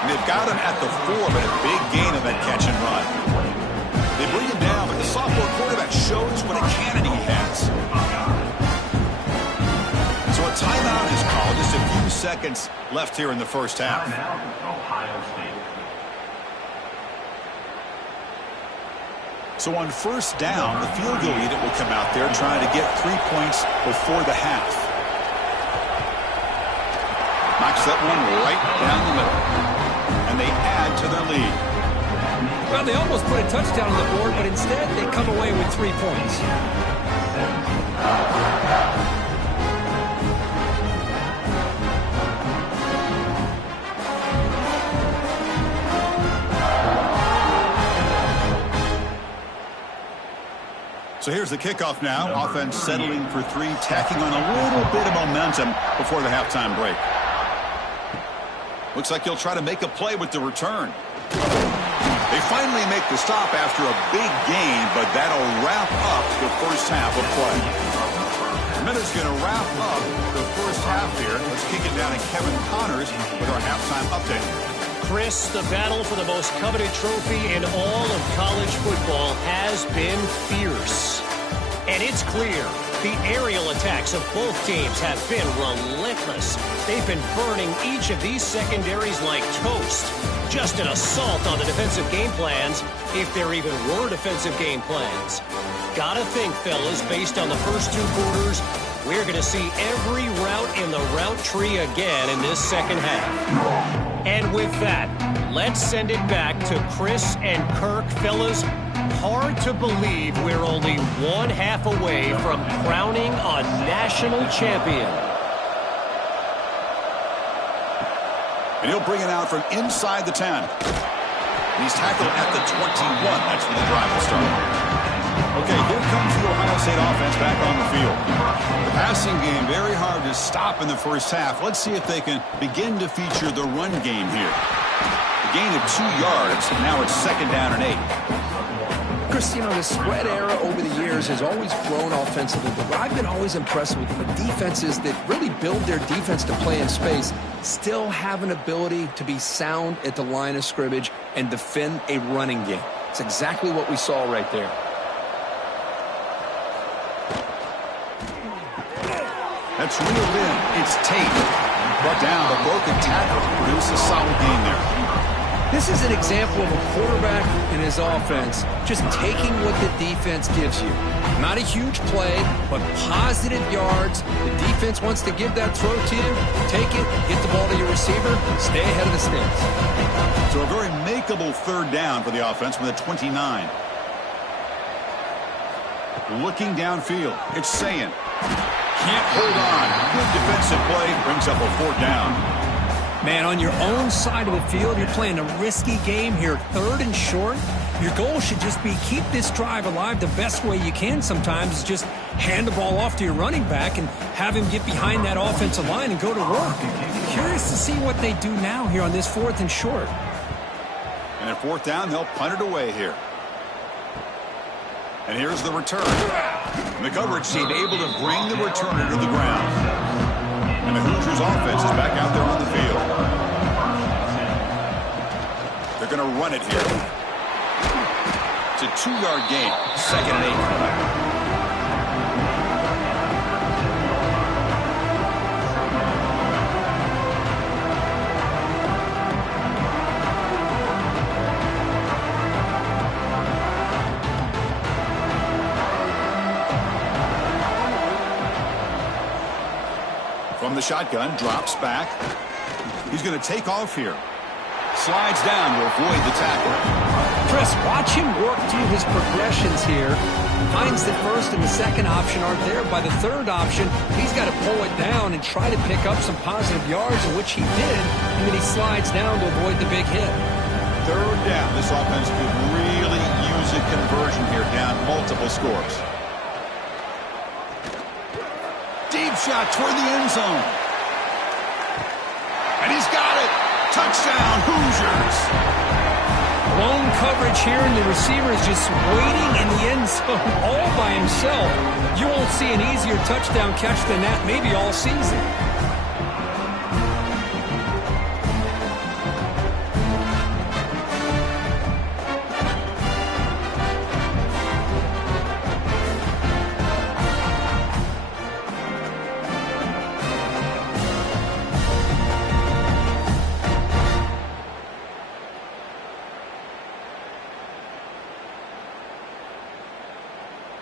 And they've got him at the 4, but a big gain on that catch and run. They bring him down, but the sophomore quarterback shows what a cannon he has. So a timeout is called. Just a few seconds left here in the first half. So on first down, the field goal unit will come out there trying to get 3 points before the half. Knocks that one right down the middle. And they add to their lead. Well, they almost put a touchdown on the board, but instead they come away with 3 points. So here's the kickoff now. Offense settling for 3, tacking on a little bit of momentum before the halftime break. Looks like he'll try to make a play with the return. They finally make the stop after a big gain, but that'll wrap up the first half of play. Minutes going to wrap up the first half here. Let's kick it down to Kevin Connors with our halftime update. Chris, the battle for the most coveted trophy in all of college football has been fierce. And it's clear the aerial attacks of both teams have been relentless. They've been burning each of these secondaries like toast. Just an assault on the defensive game plans, if there even were defensive game plans. Gotta think, fellas, based on the first 2 quarters, we're going to see every route in the route tree again in this second half. And with that, let's send it back to Chris and Kirk. Fellas, hard to believe we're only 1 half away from crowning a national champion. And he'll bring it out from inside the 10. He's tackled at the 21. That's where the drive will start. Okay, here comes the Ohio State offense. quarterbacks back on the field. The passing game very hard to stop in the first half. Let's see if they can begin to feature the run game here. A gain of 2 yards. Now it's 2nd down and 8. Chris, you know, the spread era over the years has always grown offensively, but what I've been always impressed with are defenses that really build their defense to play in space, still have an ability to be sound at the line of scrimmage and defend a running game. It's exactly what we saw right there. That's reeled in. It's Tate. Brought down, a broken tackle. Produce a solid gain there. This is an example of a quarterback and his offense just taking what the defense gives you. Not a huge play, but positive yards. The defense wants to give that throw to you. Take it, get the ball to your receiver, stay ahead of the sticks. So a very makeable 3rd down for the offense from the 29. Looking downfield, it's Sayin. Can't hold on. Good defensive play. Brings up a 4th down. Man, on your own side of the field, you're playing a risky game here. 3rd and short. Your goal should just be keep this drive alive the best way you can sometimes is just hand the ball off to your running back and have him get behind that offensive line and go to work. Curious to see what they do now here on this 4th and short. And at 4th down, they'll punt it away here. And here's the return. And the coverage team able to bring the returner to the ground. And the Hoosiers offense is back out there on the field. They're going to run it here. It's a 2-yard gain. 2nd and 8. From the shotgun, drops back. He's going to take off here. Slides down to avoid the tackle. Chris, watch him work through his progressions here. Finds the 1st and the 2nd option aren't there. By the 3rd option, he's got to pull it down and try to pick up some positive yards, in which he did, and then he slides down to avoid the big hit. 3rd down. This offense could really use a conversion here, down multiple scores. Deep shot toward the end zone. And he's got it. Touchdown, Hoosiers. Blown coverage here, and the receiver is just waiting in the end zone all by himself. You won't see an easier touchdown catch than that maybe all season.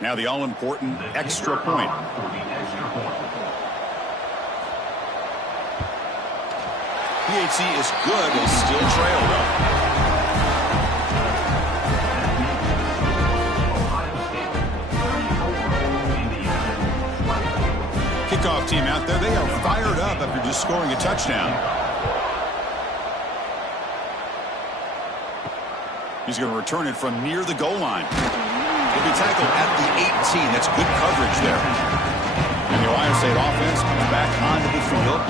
Now the all-important extra point. PHC is good and still trail, though. Kickoff team out there, they are fired up after just scoring a touchdown. He's going to return it from near the goal line. He'll be tackled at the 18. That's good coverage there. And the Ohio State offense comes back onto the field.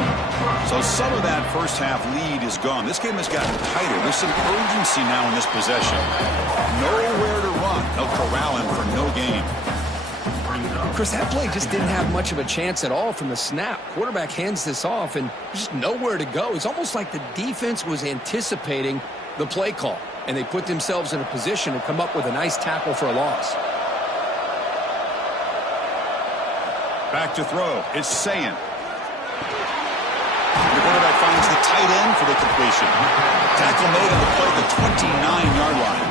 So some of that first half lead is gone. This game has gotten tighter. There's some urgency now in this possession. Nowhere to run. They'll corral him for no gain. Chris, that play just didn't have much of a chance at all from the snap. Quarterback hands this off and just nowhere to go. It's almost like the defense was anticipating the play call, and they put themselves in a position to come up with a nice tackle for a loss. Back to throw. It's Sayin. The quarterback finds the tight end for the completion. Tackle made on the play at the 29-yard line.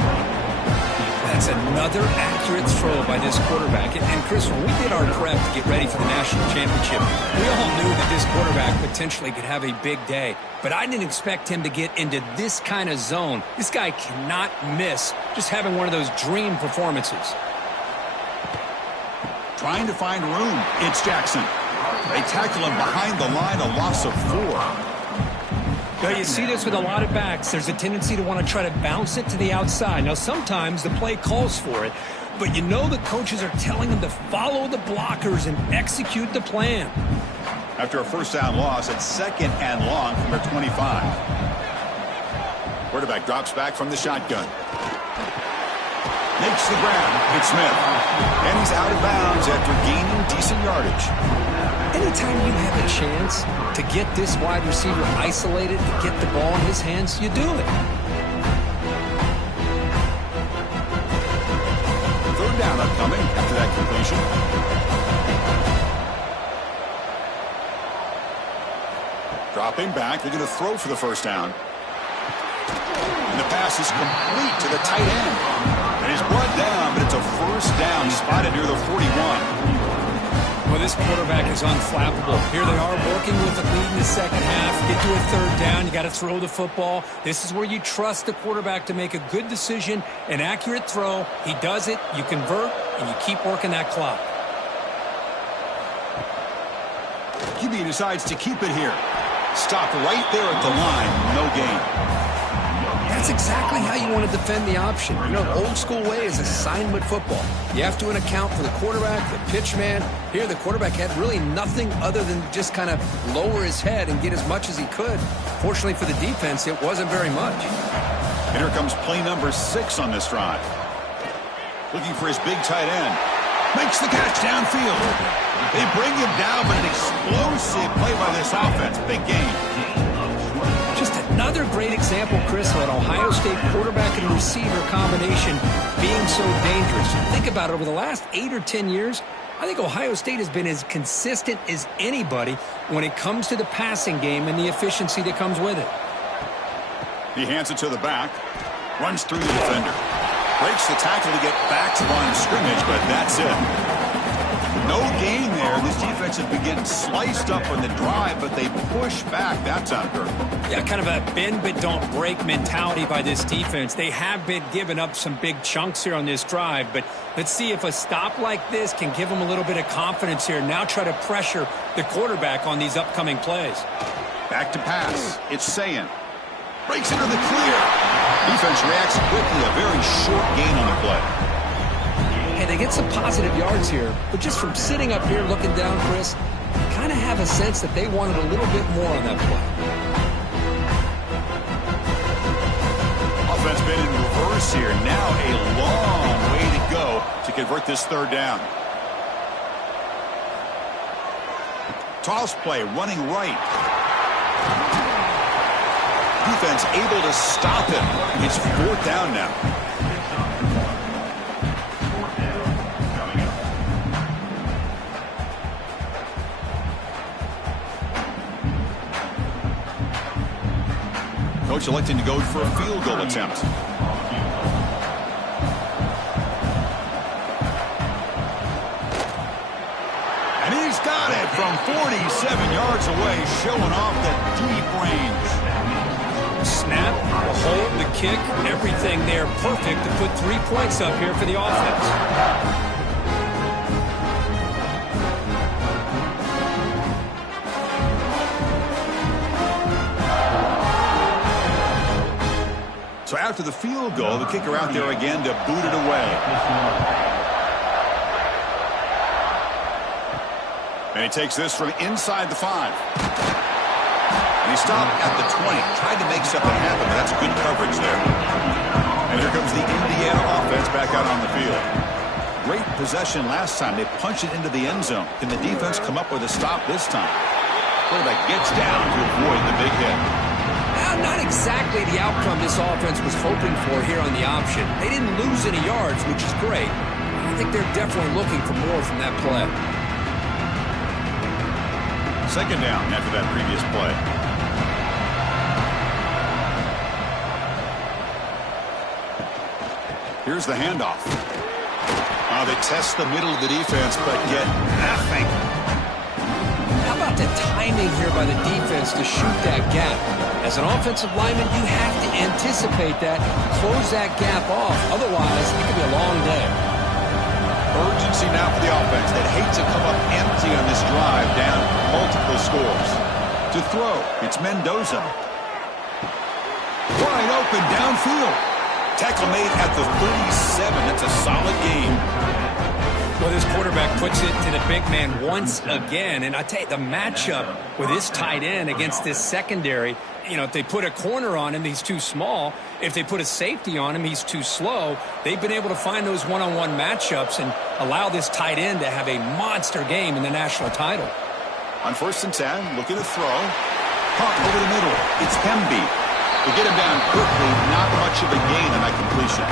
That's another accurate throw by this quarterback. And Chris, when we did our prep to get ready for the national championship, we all knew that this quarterback potentially could have a big day. But I didn't expect him to get into this kind of zone. This guy cannot miss just having one of those dream performances. Trying to find room. It's Jackson. They tackle him behind the line, a loss of 4. Now, you see this with a lot of backs. There's a tendency to want to try to bounce it to the outside. Now, sometimes the play calls for it, but you know the coaches are telling them to follow the blockers and execute the plan. After a first down loss, it's 2nd and long from their 25. Quarterback drops back from the shotgun. Makes the grab. It's Smith. And he's out of bounds after gaining decent yardage. Anytime you have a chance to get this wide receiver isolated, to get the ball in his hands, you do it. Third down upcoming after that completion. Dropping back. They're going to throw for the first down. And the pass is complete to the tight end. And he's brought down, but it's a first down spotted near the 41. Well, this quarterback is unflappable. Here they are working with the lead in the second half. Get to a third down. You got to throw the football. This is where you trust the quarterback to make a good decision, an accurate throw. He does it. You convert, and you keep working that clock. QB decides to keep it here. Stop right there at the line. No gain. That's exactly how you want to defend the option. You know, the old school way is assignment football. You have to account for the quarterback, the pitch man. Here, the quarterback had really nothing other than just kind of lower his head and get as much as he could. Fortunately for the defense, it wasn't very much. And here comes play number 6 on this drive. Looking for his big tight end. Makes the catch downfield. They bring him down, but an explosive play by this offense. Big game. Just another great example, Chris, of an Ohio State quarterback and receiver combination being so dangerous. Think about it. Over the last 8 or 10 years, I think Ohio State has been as consistent as anybody when it comes to the passing game and the efficiency that comes with it. He hands it to the back. Runs through the defender. Breaks the tackle to get back to line of scrimmage, but that's it. No gain there. This defense has been getting sliced up on the drive, but they push back that time, Kirk. Yeah, kind of a bend but don't break mentality by this defense. They have been giving up some big chunks here on this drive, but let's see if a stop like this can give them a little bit of confidence here. Now try to pressure the quarterback on these upcoming plays. Back to pass. It's Sayan. Breaks into the clear. Defense reacts quickly. A very short gain on the play. Hey, they get some positive yards here, but just from sitting up here looking down, Chris, kind of have a sense that they wanted a little bit more on that play. Offense been in reverse here. Now a long way to go to convert this third down. Toss play, running right. Defense able to stop him. It's fourth down now. Coach electing to go for a field goal attempt. And he's got it from 47 yards away, showing off the deep range. Snap, the hold, the kick, everything there perfect to put 3 points up here for the offense. So after the field goal, the kicker out there again to boot it away. And he takes this from inside the 5. And he stopped at the 20. Tried to make something happen, but that's good coverage there. And here comes the Indiana offense back out on the field. Great possession last time. They punched it into the end zone. Can the defense come up with a stop this time? Quarterback gets down to avoid the big hit. Not exactly the outcome this offense was hoping for here on the option. They didn't lose any yards, which is great. I think they're definitely looking for more from that play. Second down after that previous play. Here's the handoff. They test the middle of the defense, but get nothing. How about the timing here by the defense to shoot that gap? As an offensive lineman, you have to anticipate that, close that gap off. Otherwise, it could be a long day. Urgency now for the offense. They'd hate to come up empty on this drive, down multiple scores. To throw, it's Mendoza. Wide open downfield. Tackle made at the 37. That's a solid game. Well, this quarterback puts it to the big man once again. And I tell you, the matchup with this tight end against this secondary, you know, if they put a corner on him, he's too small. If they put a safety on him, he's too slow. They've been able to find those one-on-one matchups and allow this tight end to have a monster game in the national title. On 1st and 10, looking to throw. Pump over the middle. It's Hemby. To get him down quickly, not much of a gain on that completion.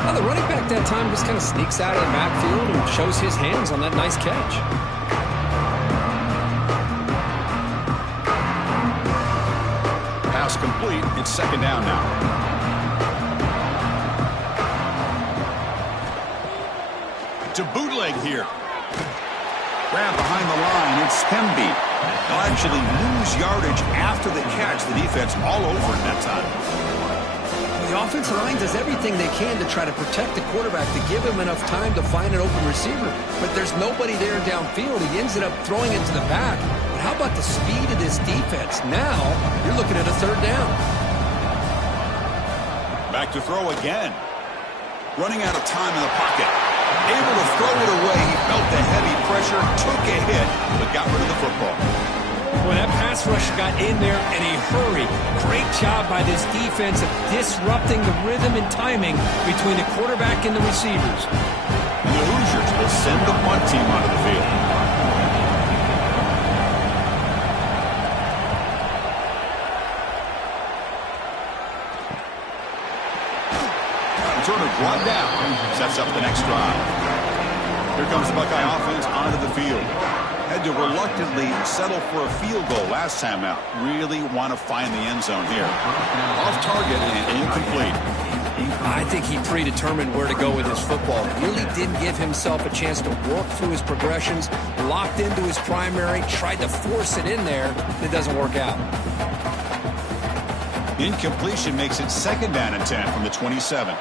Well, the running back that time just kind of sneaks out of the backfield and shows his hands on that nice catch. Pass complete. It's 2nd down now. To bootleg here. Grab behind the line. It's Hemby. They'll actually lose yardage after the catch. The defense all over it that time. The offensive line does everything they can to try to protect the quarterback, to give him enough time to find an open receiver. But there's nobody there downfield. He ends up throwing it to the back. But how about the speed of this defense? Now you're looking at a 3rd down. Back to throw again. Running out of time in the pocket. Able to throw it away. He felt the heavy pressure, took a hit, but got rid of the football. Well, that pass rush got in there in a hurry. Great job by this defense of disrupting the rhythm and timing between the quarterback and the receivers. And the Hoosiers will send the punt team onto the field. Returner brought down. Sets up the next drive. Here comes the Buckeye offense onto the field. Had to reluctantly settle for a field goal last time out. Really want to find the end zone here. Off target and incomplete. I think he predetermined where to go with his football. Really didn't give himself a chance to work through his progressions. Locked into his primary, tried to force it in there, and it doesn't work out. Incompletion makes it 2nd down and 10 from the 27.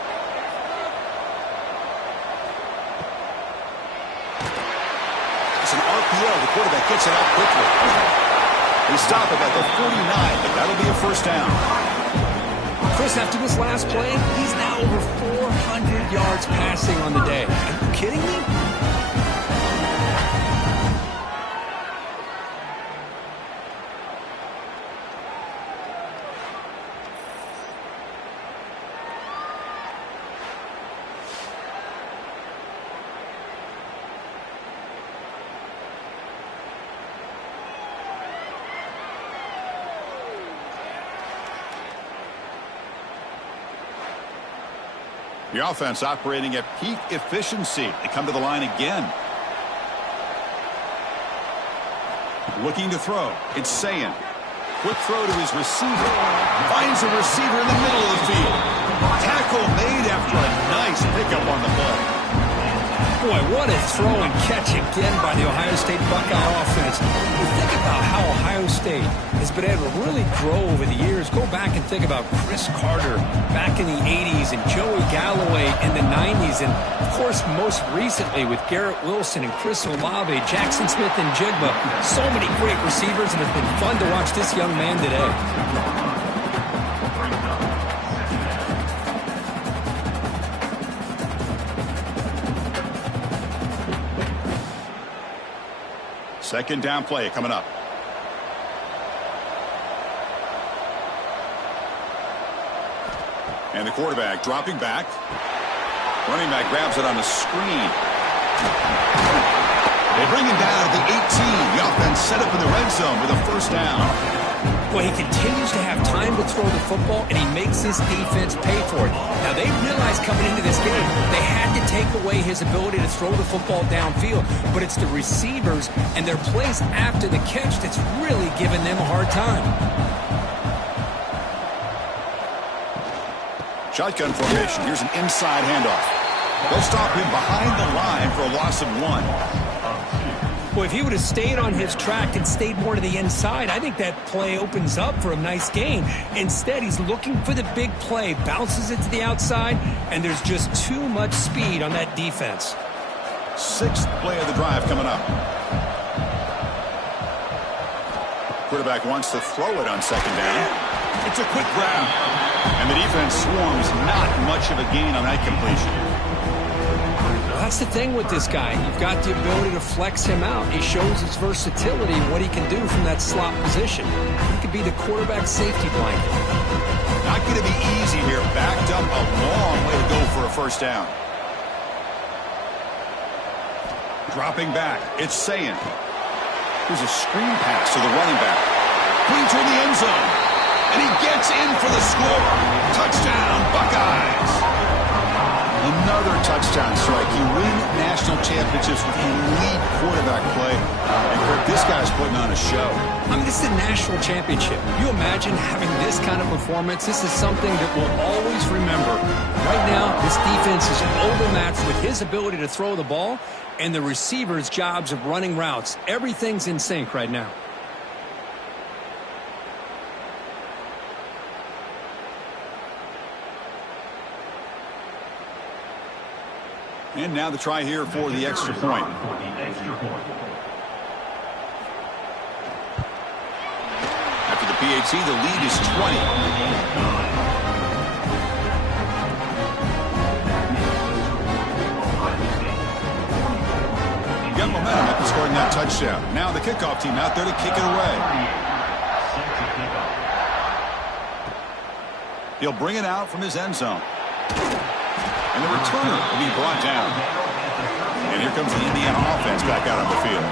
It's an RPO. The quarterback gets it out quickly. They stop him at the 49, but that'll be a 1st down. Chris, after this last play, he's now over 400 yards passing on the day. Are you kidding me? The offense operating at peak efficiency. They come to the line again. Looking to throw. It's Sayin. Quick throw to his receiver. Finds a receiver in the middle of the field. Tackle made after a nice pickup on the play. Boy, what a throw and catch again by the Ohio State Buckeye offense. You think about how Ohio State has been able to really grow over the years. Go back and think about Chris Carter back in the 80s and Joey Galloway in the 90s. And, of course, most recently with Garrett Wilson and Chris Olave, Jackson Smith and Jigba. So many great receivers, and it's been fun to watch this young man today. Second down play coming up. And the quarterback dropping back. Running back grabs it on the screen. They bring him down at the 18. The offense set up in the red zone with a 1st down. Well, he continues to have time to throw the football, and he makes his defense pay for it. Now, they realized coming into this game they had to take away his ability to throw the football downfield, but it's the receivers and their plays after the catch that's really giving them a hard time. Shotgun formation. Here's an inside handoff. They'll stop him behind the line for a loss of 1. Well, if he would have stayed on his track and stayed more to the inside, I think that play opens up for a nice gain. Instead, he's looking for the big play, bounces it to the outside, and there's just too much speed on that defense. 6th play of the drive coming up. Quarterback wants to throw it on 2nd down. It's a quick grab. And the defense swarms, not much of a gain on that completion. Well, that's the thing with this guy. You've got the ability to flex him out. He shows his versatility and what he can do from that slot position. He could be the quarterback safety blanket. Not going to be easy here. Backed up a long way to go for a first down. Dropping back, it's Sayin. Here's a screen pass to the running back. Going toward the end zone. And he gets in for the score. Touchdown, Buckeyes. Another touchdown strike. You win national championships with elite quarterback play. And Kirk, this guy's putting on a show. I mean, this is a national championship. You imagine having this kind of performance? This is something that we'll always remember. Right now, this defense is overmatched with his ability to throw the ball and the receivers' jobs of running routes. Everything's in sync right now. And now the try here for the extra point. After the PAT, the lead is 20. Got momentum after scoring that touchdown. Now the kickoff team out there to kick it away. He'll bring it out from his end zone. And the returner will be brought down. And here comes the Indiana offense back out on the field.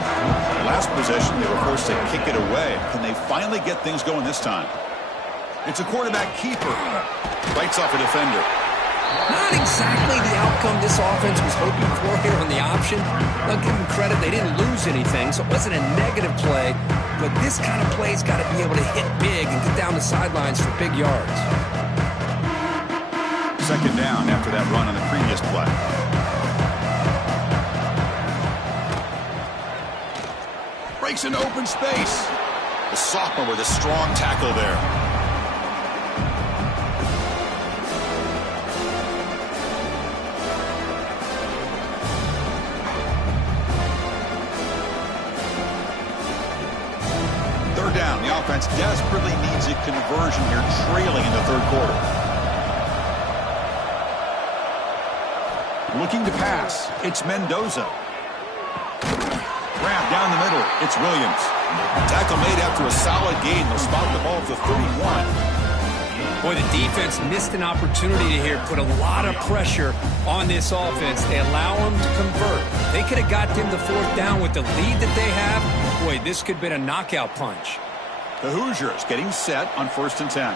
Last possession, they were forced to kick it away. Can they finally get things going this time? It's a quarterback keeper. Bites off a defender. Not exactly the outcome this offense was hoping for here on the option. I'll give them credit. They didn't lose anything, so it wasn't a negative play. But this kind of play's got to be able to hit big and get down the sidelines for big yards. Second down after that run on the previous play. Breaks into open space. The sophomore with a strong tackle there. Third down. The offense desperately needs a conversion here, trailing in the third quarter. Looking to pass. It's Mendoza. Grab down the middle. It's Williams. Tackle made after a solid gain. They'll spot the ball at the 31. Boy, the defense missed an opportunity to here put a lot of pressure on this offense. They allow them to convert. They could have got them to fourth down with the lead that they have. Boy, this could have been a knockout punch. The Hoosiers getting set on 1st and 10.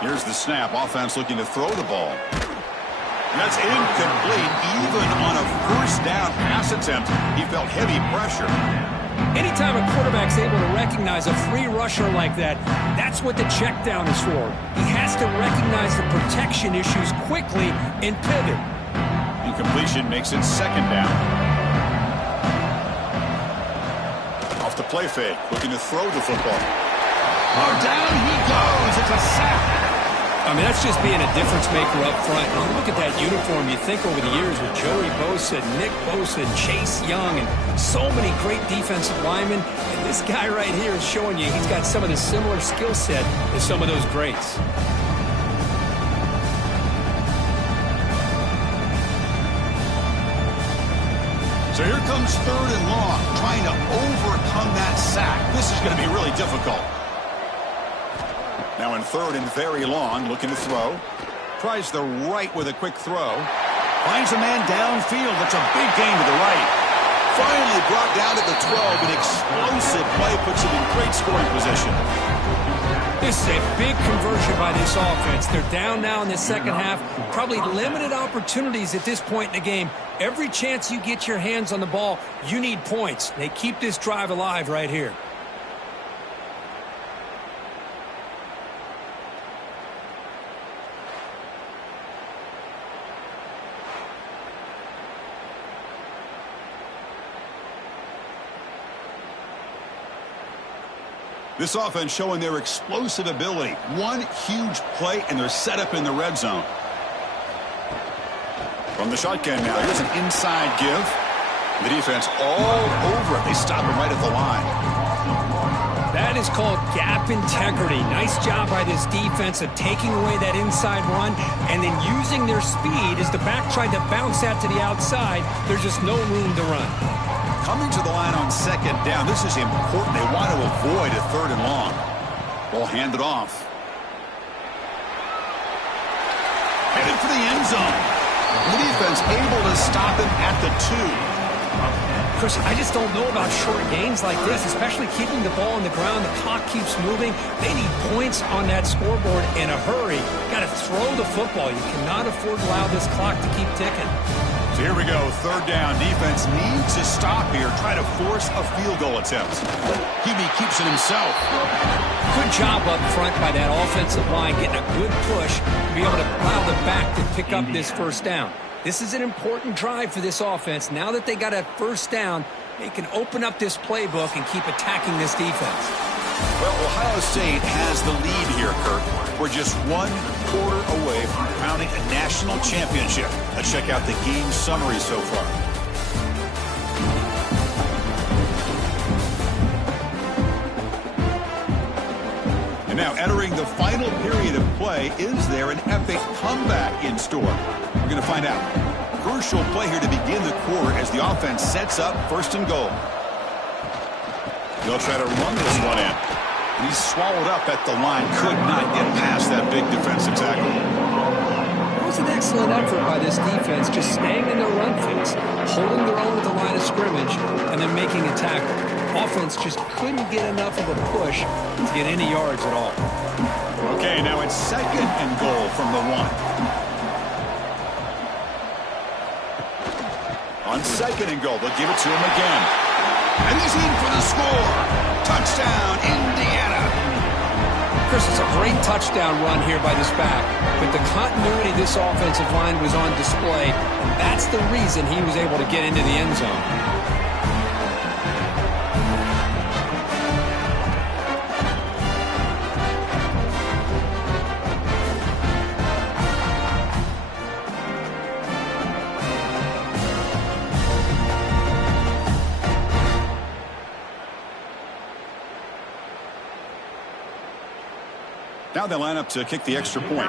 Here's the snap. Offense looking to throw the ball. That's incomplete. Even on a first down pass attempt, he felt heavy pressure. Anytime a quarterback's able to recognize a free rusher like that, that's what the check down is for. He has to recognize the protection issues quickly and pivot. Incompletion makes it second down. Off the play fake, looking to throw the football. Oh, down he goes. It's a sack. I mean, that's just being a difference maker up front. And look at that uniform. You think over the years with Joey Bosa, Nick Bosa, and Chase Young, and so many great defensive linemen. And this guy right here is showing you he's got some of the similar skill set as some of those greats. So here comes third and long, trying to overcome that sack. This is going to be really difficult. Now in third and very long, looking to throw. Tries the right with a quick throw. Finds a man downfield. That's a big gain to the right. Finally brought down at the 12. An explosive play puts him in great scoring position. This is a big conversion by this offense. They're down now in the second half. Probably limited opportunities at this point in the game. Every chance you get your hands on the ball, you need points. They keep this drive alive right here. This offense showing their explosive ability. One huge play, and they're set up in the red zone. From the shotgun now, here's an inside give. The defense all over it. They stop him right at the line. That is called gap integrity. Nice job by this defense of taking away that inside run and then using their speed as the back tried to bounce that to the outside. There's just no room to run. Coming to the line on second down, this is important. They want to avoid a third and long. Ball handed off. Headed for the end zone. The defense able to stop him at the 2. Chris, I just don't know about short gains like this, especially keeping the ball on the ground. The clock keeps moving. They need points on that scoreboard in a hurry. Got to throw the football. You cannot afford to allow this clock to keep ticking. So here we go, third down. Defense needs to stop here, try to force a field goal attempt. Hebe keeps it himself. Good job up front by that offensive line, getting a good push to be able to allow the back to pick up this first down. This is an important drive for this offense. Now that they got a first down, they can open up this playbook and keep attacking this defense. Well, Ohio State has the lead here, Kurt. We're just 1 quarter away from crowning a national championship. Let's check out the game summary so far. And now entering the final period of play, is there an epic comeback in store? We're going to find out. Crucial play here to begin the quarter as the offense sets up first and goal. They'll try to run this one in. He's swallowed up at the line. Could not get past that big defensive tackle. It was an excellent effort by this defense, just staying in their run fence, holding their own at the line of scrimmage, and then making a tackle. Offense just couldn't get enough of a push to get any yards at all. Okay, now it's second and goal from the 1. On second and goal, they'll give it to him again. And he's in for the score. Touchdown, Indiana. Chris, it's a great touchdown run here by this back, but the continuity of this offensive line was on display, and that's the reason he was able to get into the end zone. Now they line up to kick the extra point.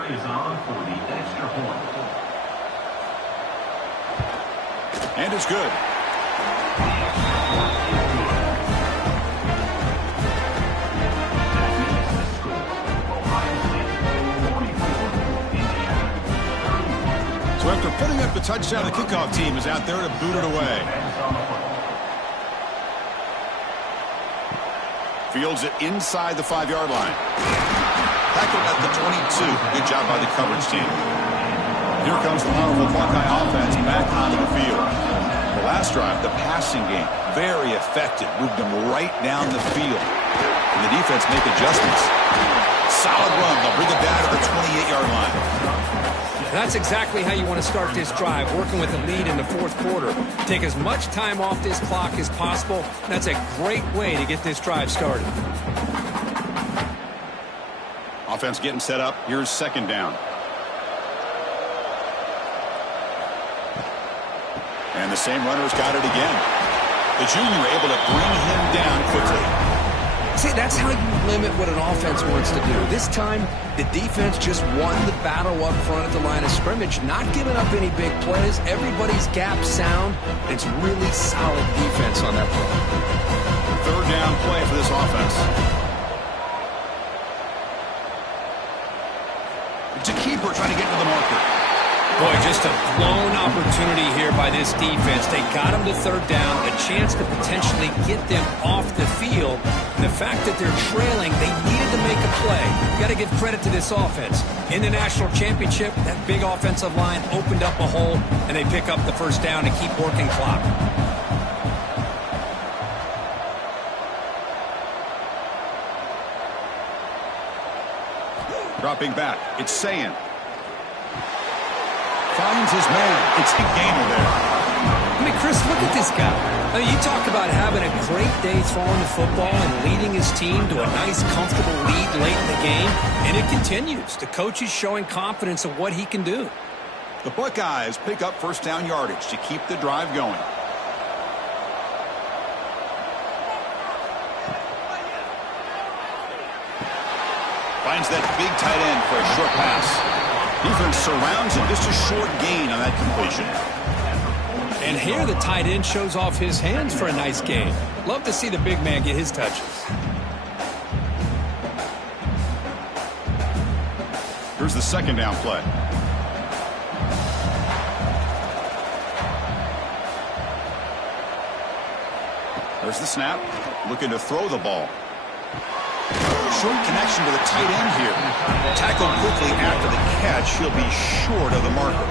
And it's good. So after putting up the touchdown, the kickoff team is out there to boot it away. Fields it inside the 5-yard line. Tackled at the 22. Good job by the coverage team. Here comes the powerful Buckeye offense back onto the field. The last drive, the passing game, very effective. Moved them right down the field. And the defense make adjustments. Solid run. They'll bring it down to the 28-yard line. That's exactly how you want to start this drive, working with a lead in the fourth quarter. Take as much time off this clock as possible. That's a great way to get this drive started. Offense getting set up. Here's second down. And the same runner's got it again. The junior able to bring him down quickly. See, that's how you limit what an offense wants to do. This time, the defense just won the battle up front at the line of scrimmage, not giving up any big plays. Everybody's gap sound. It's really solid defense on that play. Third down play for this offense. To keeper trying to get to the marker. Boy, just a blown opportunity here by this defense. They got them to third down, a chance to potentially get them off the field. And the fact that they're trailing, they needed to make a play. You got to give credit to this offense. In the national championship, that big offensive line opened up a hole, and they pick up the first down and keep working clock. Dropping back. It's Sayin. Finds his man. It's the gainer there. I mean, Chris, look at this guy. I mean, you talk about having a great day throwing the football and leading his team to a nice, comfortable lead late in the game, and it continues. The coach is showing confidence of what he can do. The Buckeyes pick up first down yardage to keep the drive going. Finds that big tight end for a short pass. Defense surrounds him. Just a short gain on that completion. And here the tight end shows off his hands for a nice gain. Love to see the big man get his touches. Here's the second down play. There's the snap. Looking to throw the ball. Short connection to the tight end here. Tackled quickly after the catch. He'll be short of the marker.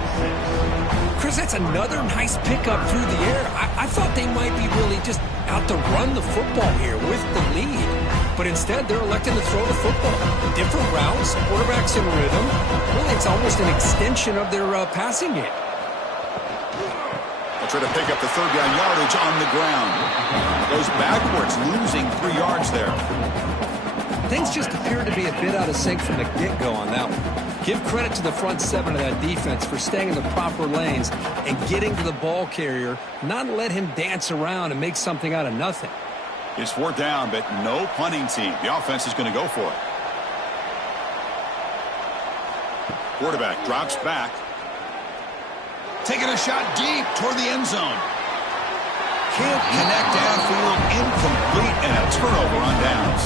Chris, that's another nice pickup through the air. I thought they might be really just out to run the football here with the lead. But instead, they're electing to throw the football. Different routes, quarterbacks in rhythm. Really, it's almost an extension of their passing game. They'll try to pick up the third down yardage on the ground. Goes backwards, losing 3 yards there. Things just appeared to be a bit out of sync from the get-go on that one. Give credit to the front seven of that defense for staying in the proper lanes and getting to the ball carrier, not let him dance around and make something out of nothing. It's 4th down, but no punting team. The offense is going to go for it. Quarterback drops back. Taking a shot deep toward the end zone. Can't connect downfield, incomplete, and a turnover on downs.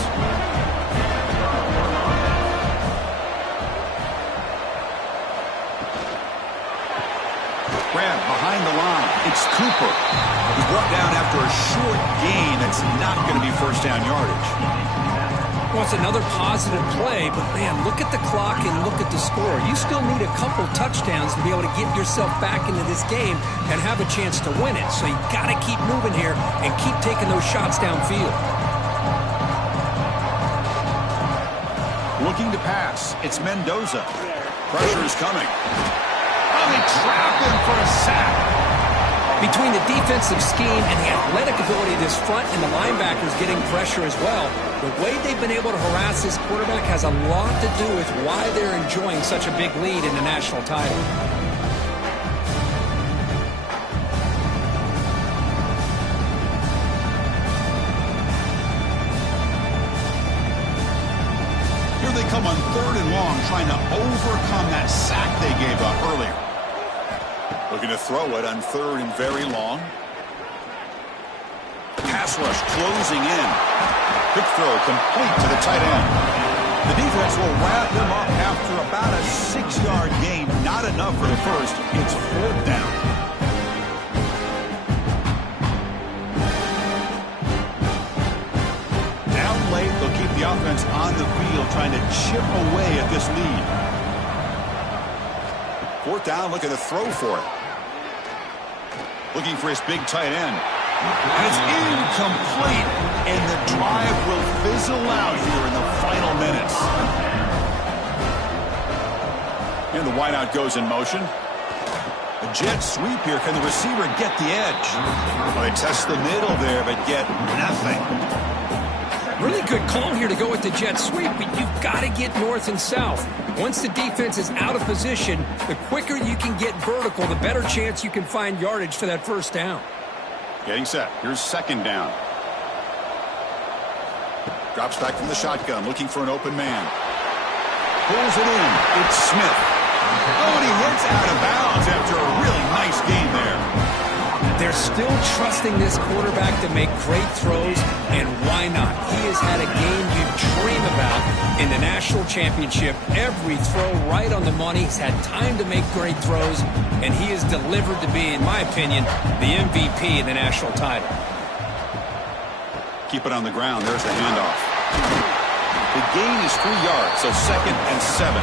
Grab behind the line. It's Cooper. He's brought down after a short gain that's not going to be first down yardage. Well, it's another positive play, but man, look at the clock and look at the score. You still need a couple touchdowns to be able to get yourself back into this game and have a chance to win it. So you got to keep moving here and keep taking those shots downfield. Looking to pass. It's Mendoza. Pressure is coming. Oh, they trap him for a sack. Between the defensive scheme and the athletic ability of this front and the linebackers getting pressure as well, the way they've been able to harass this quarterback has a lot to do with why they're enjoying such a big lead in the national title. Here they come on 3rd and long, trying to overcome that sack they gave up earlier. Looking to throw it on 3rd and very long. Pass rush closing in. Quick throw complete to the tight end. The defense will wrap him up after about a 6-yard gain. Not enough for the first. It's 4th down. Down late, they'll keep the offense on the field, trying to chip away at this lead. 4th down, looking to throw for it. Looking for his big tight end. And it's incomplete. And the drive will fizzle out here in the final minutes. And the wideout goes in motion. A jet sweep here. Can the receiver get the edge? Well, they test the middle there, but get nothing. Really good call here to go with the jet sweep, but you've got to get north and south. Once the defense is out of position, the quicker you can get vertical, the better chance you can find yardage for that first down. Getting set. Here's 2nd down. Drops back from the shotgun, looking for an open man. Pulls it in. It's Smith. Oh, and he hits out of bounds after a really nice game there. They're still trusting this quarterback to make great throws, and why not? He has had a game you dream about in the national championship. Every throw right on the money. He's had time to make great throws, and he has delivered to be, in my opinion, the MVP in the national title. Keep it on the ground. There's the handoff. The gain is 3 yards, so 2nd and 7.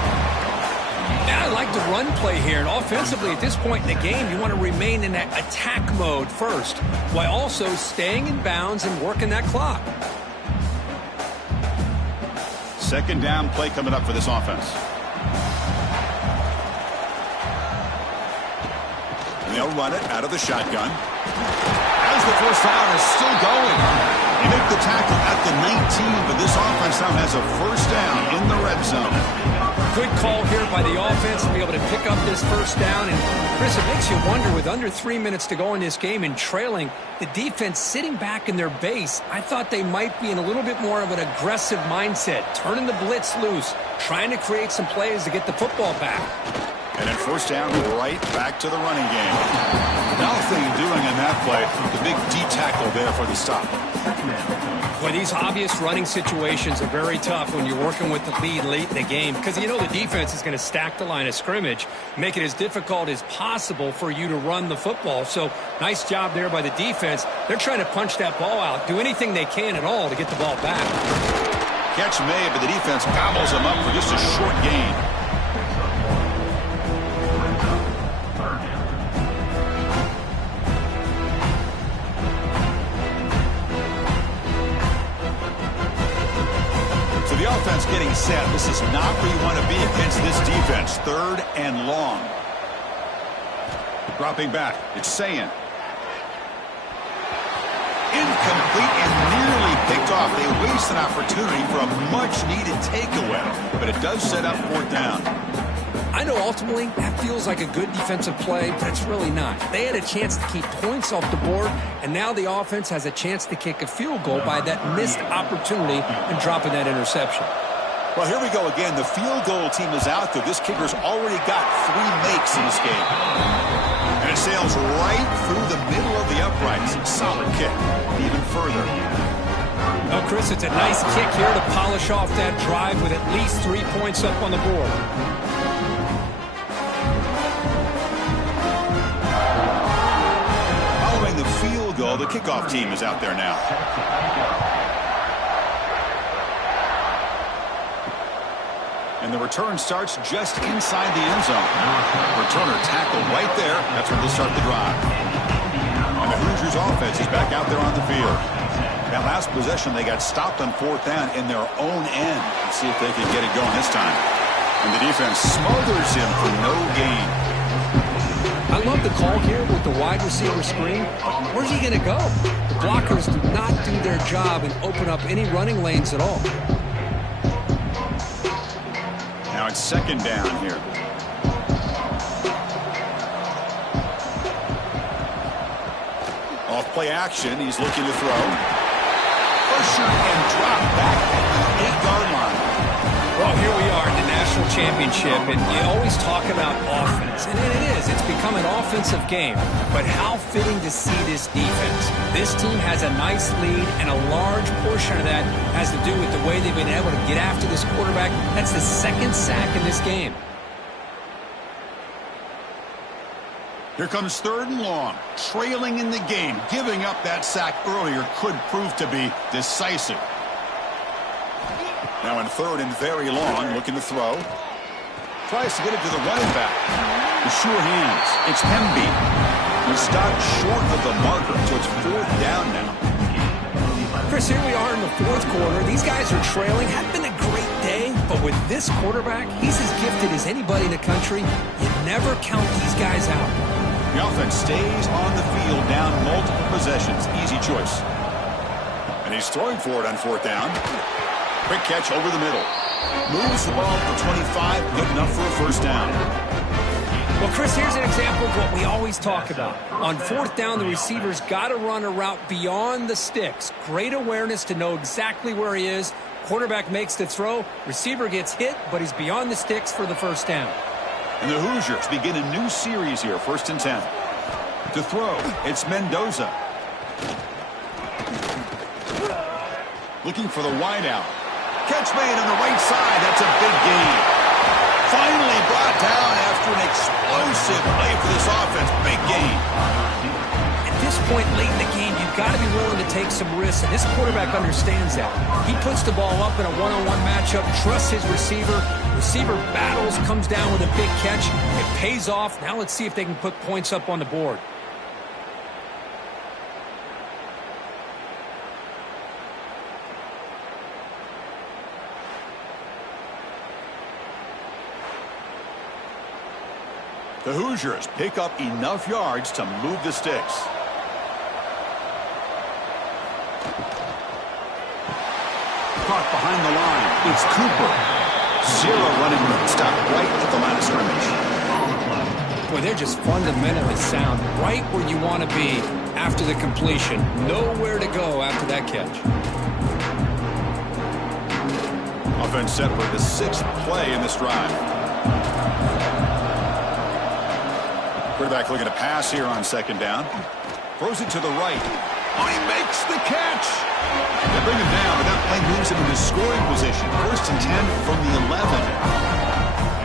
Yeah, I like the run play here, and offensively at this point in the game, you want to remain in that attack mode first, while also staying in bounds and working that clock. 2nd down play coming up for this offense. And they'll run it out of the shotgun. As the first down is still going. They make the tackle at the 19, but this offense now has a first down in the red zone. Good call here by the offense to be able to pick up this first down. And, Chris, it makes you wonder, with under 3 minutes to go in this game and trailing, the defense sitting back in their base, I thought they might be in a little bit more of an aggressive mindset, turning the blitz loose, trying to create some plays to get the football back. And then first down, right back to the running game. Nothing doing in that play. The big D tackle there for the stop. Boy, these obvious running situations are very tough when you're working with the lead late in the game, because you know the defense is going to stack the line of scrimmage, make it as difficult as possible for you to run the football. So nice job there by the defense. They're trying to punch that ball out, do anything they can at all to get the ball back. Catch made, but the defense gobbles him up for just a short gain. The offense getting set. This is not where you want to be against this defense. 3rd and long. Dropping back. It's Sayin. Incomplete and nearly picked off. They waste an opportunity for a much-needed takeaway, but it does set up 4th down. I know ultimately that feels like a good defensive play, but it's really not. They had a chance to keep points off the board, and now the offense has a chance to kick a field goal by that missed opportunity and dropping that interception. Well, here we go again. The field goal team is out there. This kicker's already got 3 makes in this game. And it sails right through the middle of the uprights. Solid kick. Even further. Well, Chris, it's a nice kick here to polish off that drive with at least 3 points up on the board. Following the field goal, the kickoff team is out there now. And the return starts just inside the end zone. Returner tackled right there. That's when they'll start the drive. And the Hoosiers offense is back out there on the field. That last possession, they got stopped on 4th down in their own end. Let's see if they can get it going this time. And the defense smothers him for no gain. I love the call here with the wide receiver screen. Where's he going to go? The blockers do not do their job and open up any running lanes at all. Now it's 2nd down here. Off play action, he's looking to throw. Pressure and drop back at the 8-yard line. Well, here we are in the national championship, and you always talk about offense. And it is. It's become an offensive game. But how fitting to see this defense. This team has a nice lead, and a large portion of that has to do with the way they've been able to get after this quarterback. That's the 2nd sack in this game. Here comes 3rd and long. Trailing in the game. Giving up that sack earlier could prove to be decisive. Now in 3rd and very long, looking to throw. Tries to get it to the running back. The sure hands. It's Hemby. He stopped short of the marker, so it's 4th down now. Chris, here we are in the 4th quarter. These guys are trailing. Had been a great day, but with this quarterback, he's as gifted as anybody in the country. You never count these guys out. The offense stays on the field, down multiple possessions. Easy choice. And he's throwing for it on 4th down. Quick catch over the middle. Moves the ball to 25. Good enough for a first down. Well, Chris, here's an example of what we always talk about. On 4th down, the receiver's got to run a route beyond the sticks. Great awareness to know exactly where he is. Quarterback makes the throw. Receiver gets hit, but he's beyond the sticks for the first down. And the Hoosiers begin a new series here. 1st and 10. To throw, it's Mendoza. Looking for the wideout. Catch made on the right side. That's a big gain. Finally brought down after an explosive play for this offense. Big gain. At this point late in the game, you've got to be willing to take some risks, and this quarterback understands that. He puts the ball up in a one-on-one matchup, trusts his receiver. Receiver battles, comes down with a big catch. It pays off. Now let's see if they can put points up on the board. The Hoosiers pick up enough yards to move the sticks. Caught behind the line. It's Cooper. Zero running room. Stop right at the line of scrimmage. Boy, they're just fundamentally sound. Right where you want to be after the completion. Nowhere to go after that catch. Offense set for the 6th play in this drive. Quarterback looking to pass here on 2nd down. Throws it to the right. Oh, he makes the catch. They bring him down, but that play moves him into scoring position. 1st and 10 from the 11.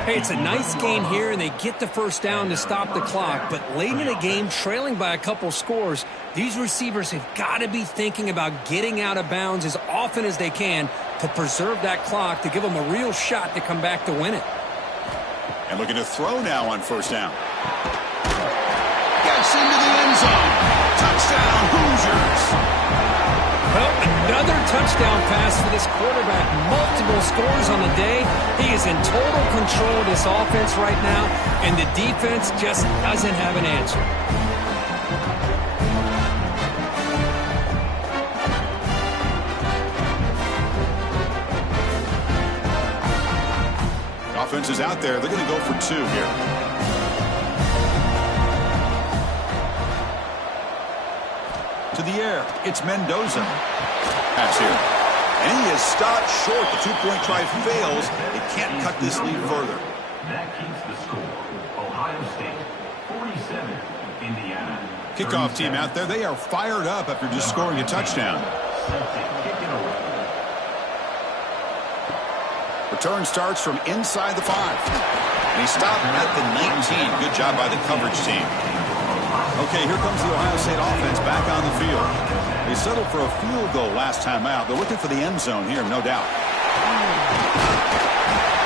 Hey, it's a nice gain here, and they get the 1st down to stop the clock. But late in the game, trailing by a couple scores, these receivers have got to be thinking about getting out of bounds as often as they can to preserve that clock, to give them a real shot to come back to win it. And looking to throw now on 1st down. Gets into the end zone. Touchdown, Hoosiers. Well, another touchdown pass for this quarterback. Multiple scores on the day. He is in total control of this offense right now, and the defense just doesn't have an answer. Offense is out there. They're going to go for 2 here. To the air. It's Mendoza. Pass here. And he is stopped short. The 2-point try fails. It can't cut this lead further. That keeps the score. Ohio State, 47, Indiana. Kickoff team out there. They are fired up after just scoring a touchdown. Return starts from inside the 5. And he stopped at the 19. Good job by the coverage team. Okay, here comes the Ohio State offense back on the field. They settled for a field goal last time out. They're looking for the end zone here, no doubt.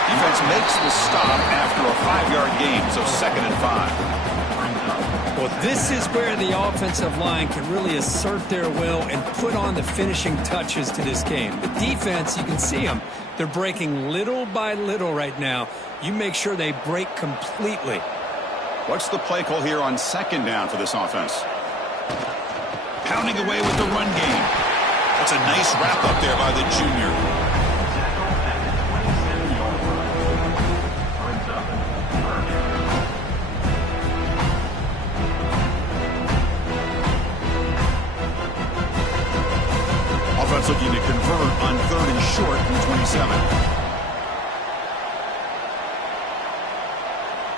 Defense makes the stop after a 5-yard gain, so 2nd and 5. Well, this is where the offensive line can really assert their will and put on the finishing touches to this game. The defense, you can see them. They're breaking little by little right now. You make sure they break completely. What's the play call here on 2nd down for this offense? Pounding away with the run game. That's a nice wrap up there by the junior. Offense looking to convert on 3rd and short from 27.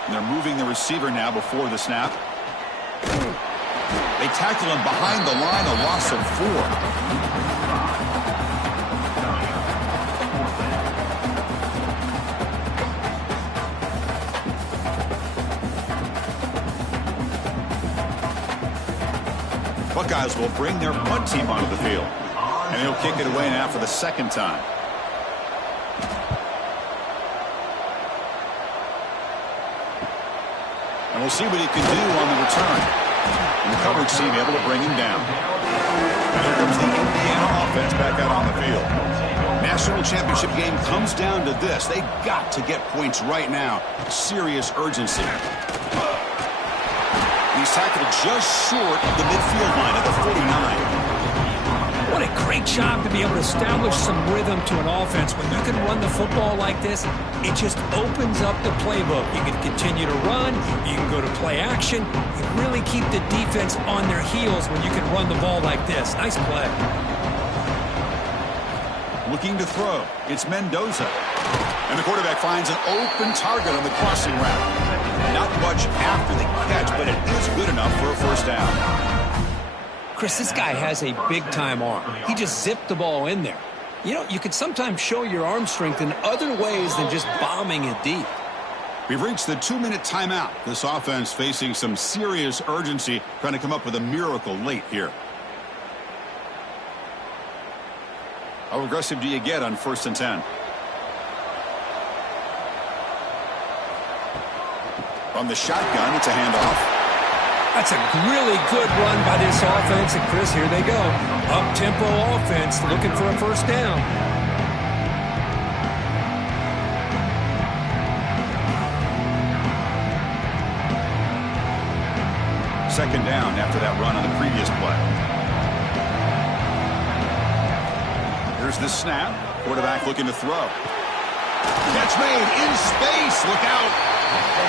And they're moving the receiver now before the snap. They tackle him behind the line, a loss of 4. Buckeyes will bring their punt team onto the field. And he'll kick it away now for the 2nd time. And we'll see what he can do on the return. And the coverage team able to bring him down. And here comes the Indiana offense back out on the field. National championship game comes down to this. They got to get points right now. Serious urgency. He's tackled just short of the midfield line at the 49. What a great job to be able to establish some rhythm to an offense. When you can run the football like this, it just opens up the playbook. You can continue to run. You can go to play action. You really keep the defense on their heels when you can run the ball like this. Nice play. Looking to throw. It's Mendoza. And the quarterback finds an open target on the crossing route. Not much after the catch, but it is good enough for a 1st down. Chris, this guy has a big-time arm. He just zipped the ball in there. You know, you can sometimes show your arm strength in other ways than just bombing it deep. We've reached the 2-minute timeout. This offense facing some serious urgency, trying to come up with a miracle late here. How aggressive do you get on 1st and 10? From the shotgun, it's a handoff. That's a really good run by this offense. And, Chris, here they go. Up-tempo offense looking for a 1st down. Second down after that run on the previous play. Here's the snap. Quarterback looking to throw. Catch made in space. Look out.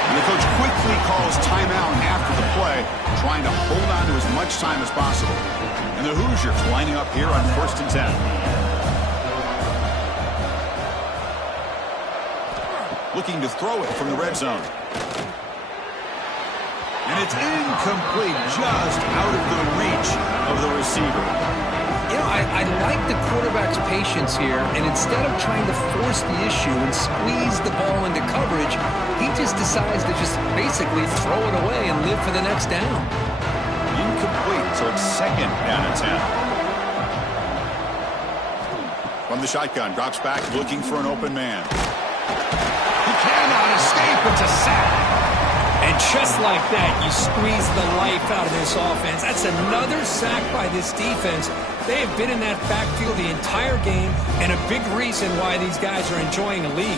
And the coach quickly calls timeout after the play, trying to hold on to as much time as possible. And the Hoosiers lining up here on 1st and 10. Looking to throw it from the red zone. And it's incomplete, just out of the reach of the receiver. You know, I like the quarterback's patience here, and instead of trying to force the issue and squeeze the ball into coverage, he just decides to just basically throw it away and live for the next down. Incomplete, so it's 2nd down and 10. From the shotgun, drops back, looking for an open man. He cannot escape. It's a sack. And just like that, you squeeze the life out of this offense. That's another sack by this defense. They have been in that backfield the entire game, and a big reason why these guys are enjoying a lead.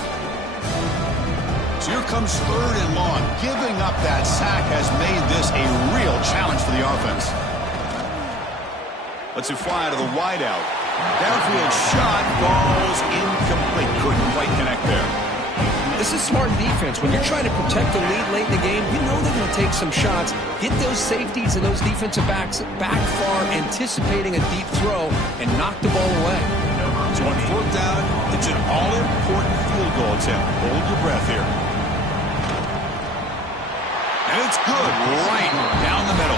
So here comes 3rd and long. Giving up that sack has made this a real challenge for the offense. Let's fly to the wideout. Downfield shot, balls incomplete. Couldn't quite connect there. This is smart defense. When you're trying to protect the lead late in the game, you know they're going to take some shots, get those safeties and those defensive backs back far, anticipating a deep throw, and knock the ball away. So on 4th down, it's an all-important field goal attempt. Hold your breath here. And it's good, right down the middle.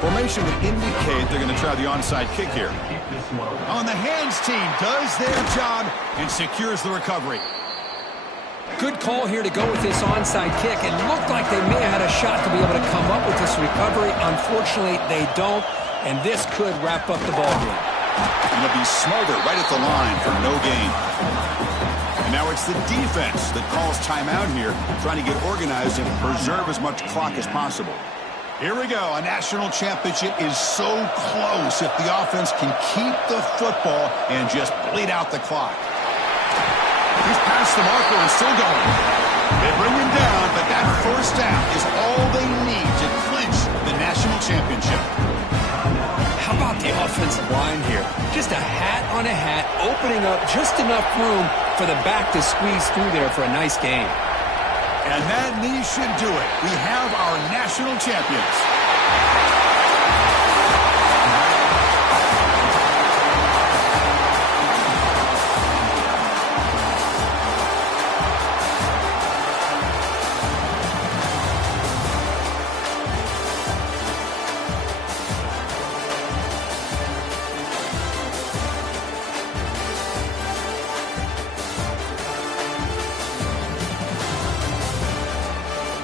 Formation would indicate they're going to try the onside kick here. On the hands team does their job and secures the recovery. Good call here to go with this onside kick. It looked like they may have had a shot to be able to come up with this recovery. Unfortunately, they don't, and this could wrap up the ball game. And they'll be smarter right at the line for no gain. And now it's the defense that calls timeout here, trying to get organized and preserve as much clock as possible. Here we go. A national championship is so close if the offense can keep the football and just bleed out the clock. He's past the marker and still going. They bring him down, but that 1st down is all they need to clinch the national championship. How about the offensive line here? Just a hat on a hat, opening up just enough room for the back to squeeze through there for a nice gain. And that knee should do it. We have our national champions.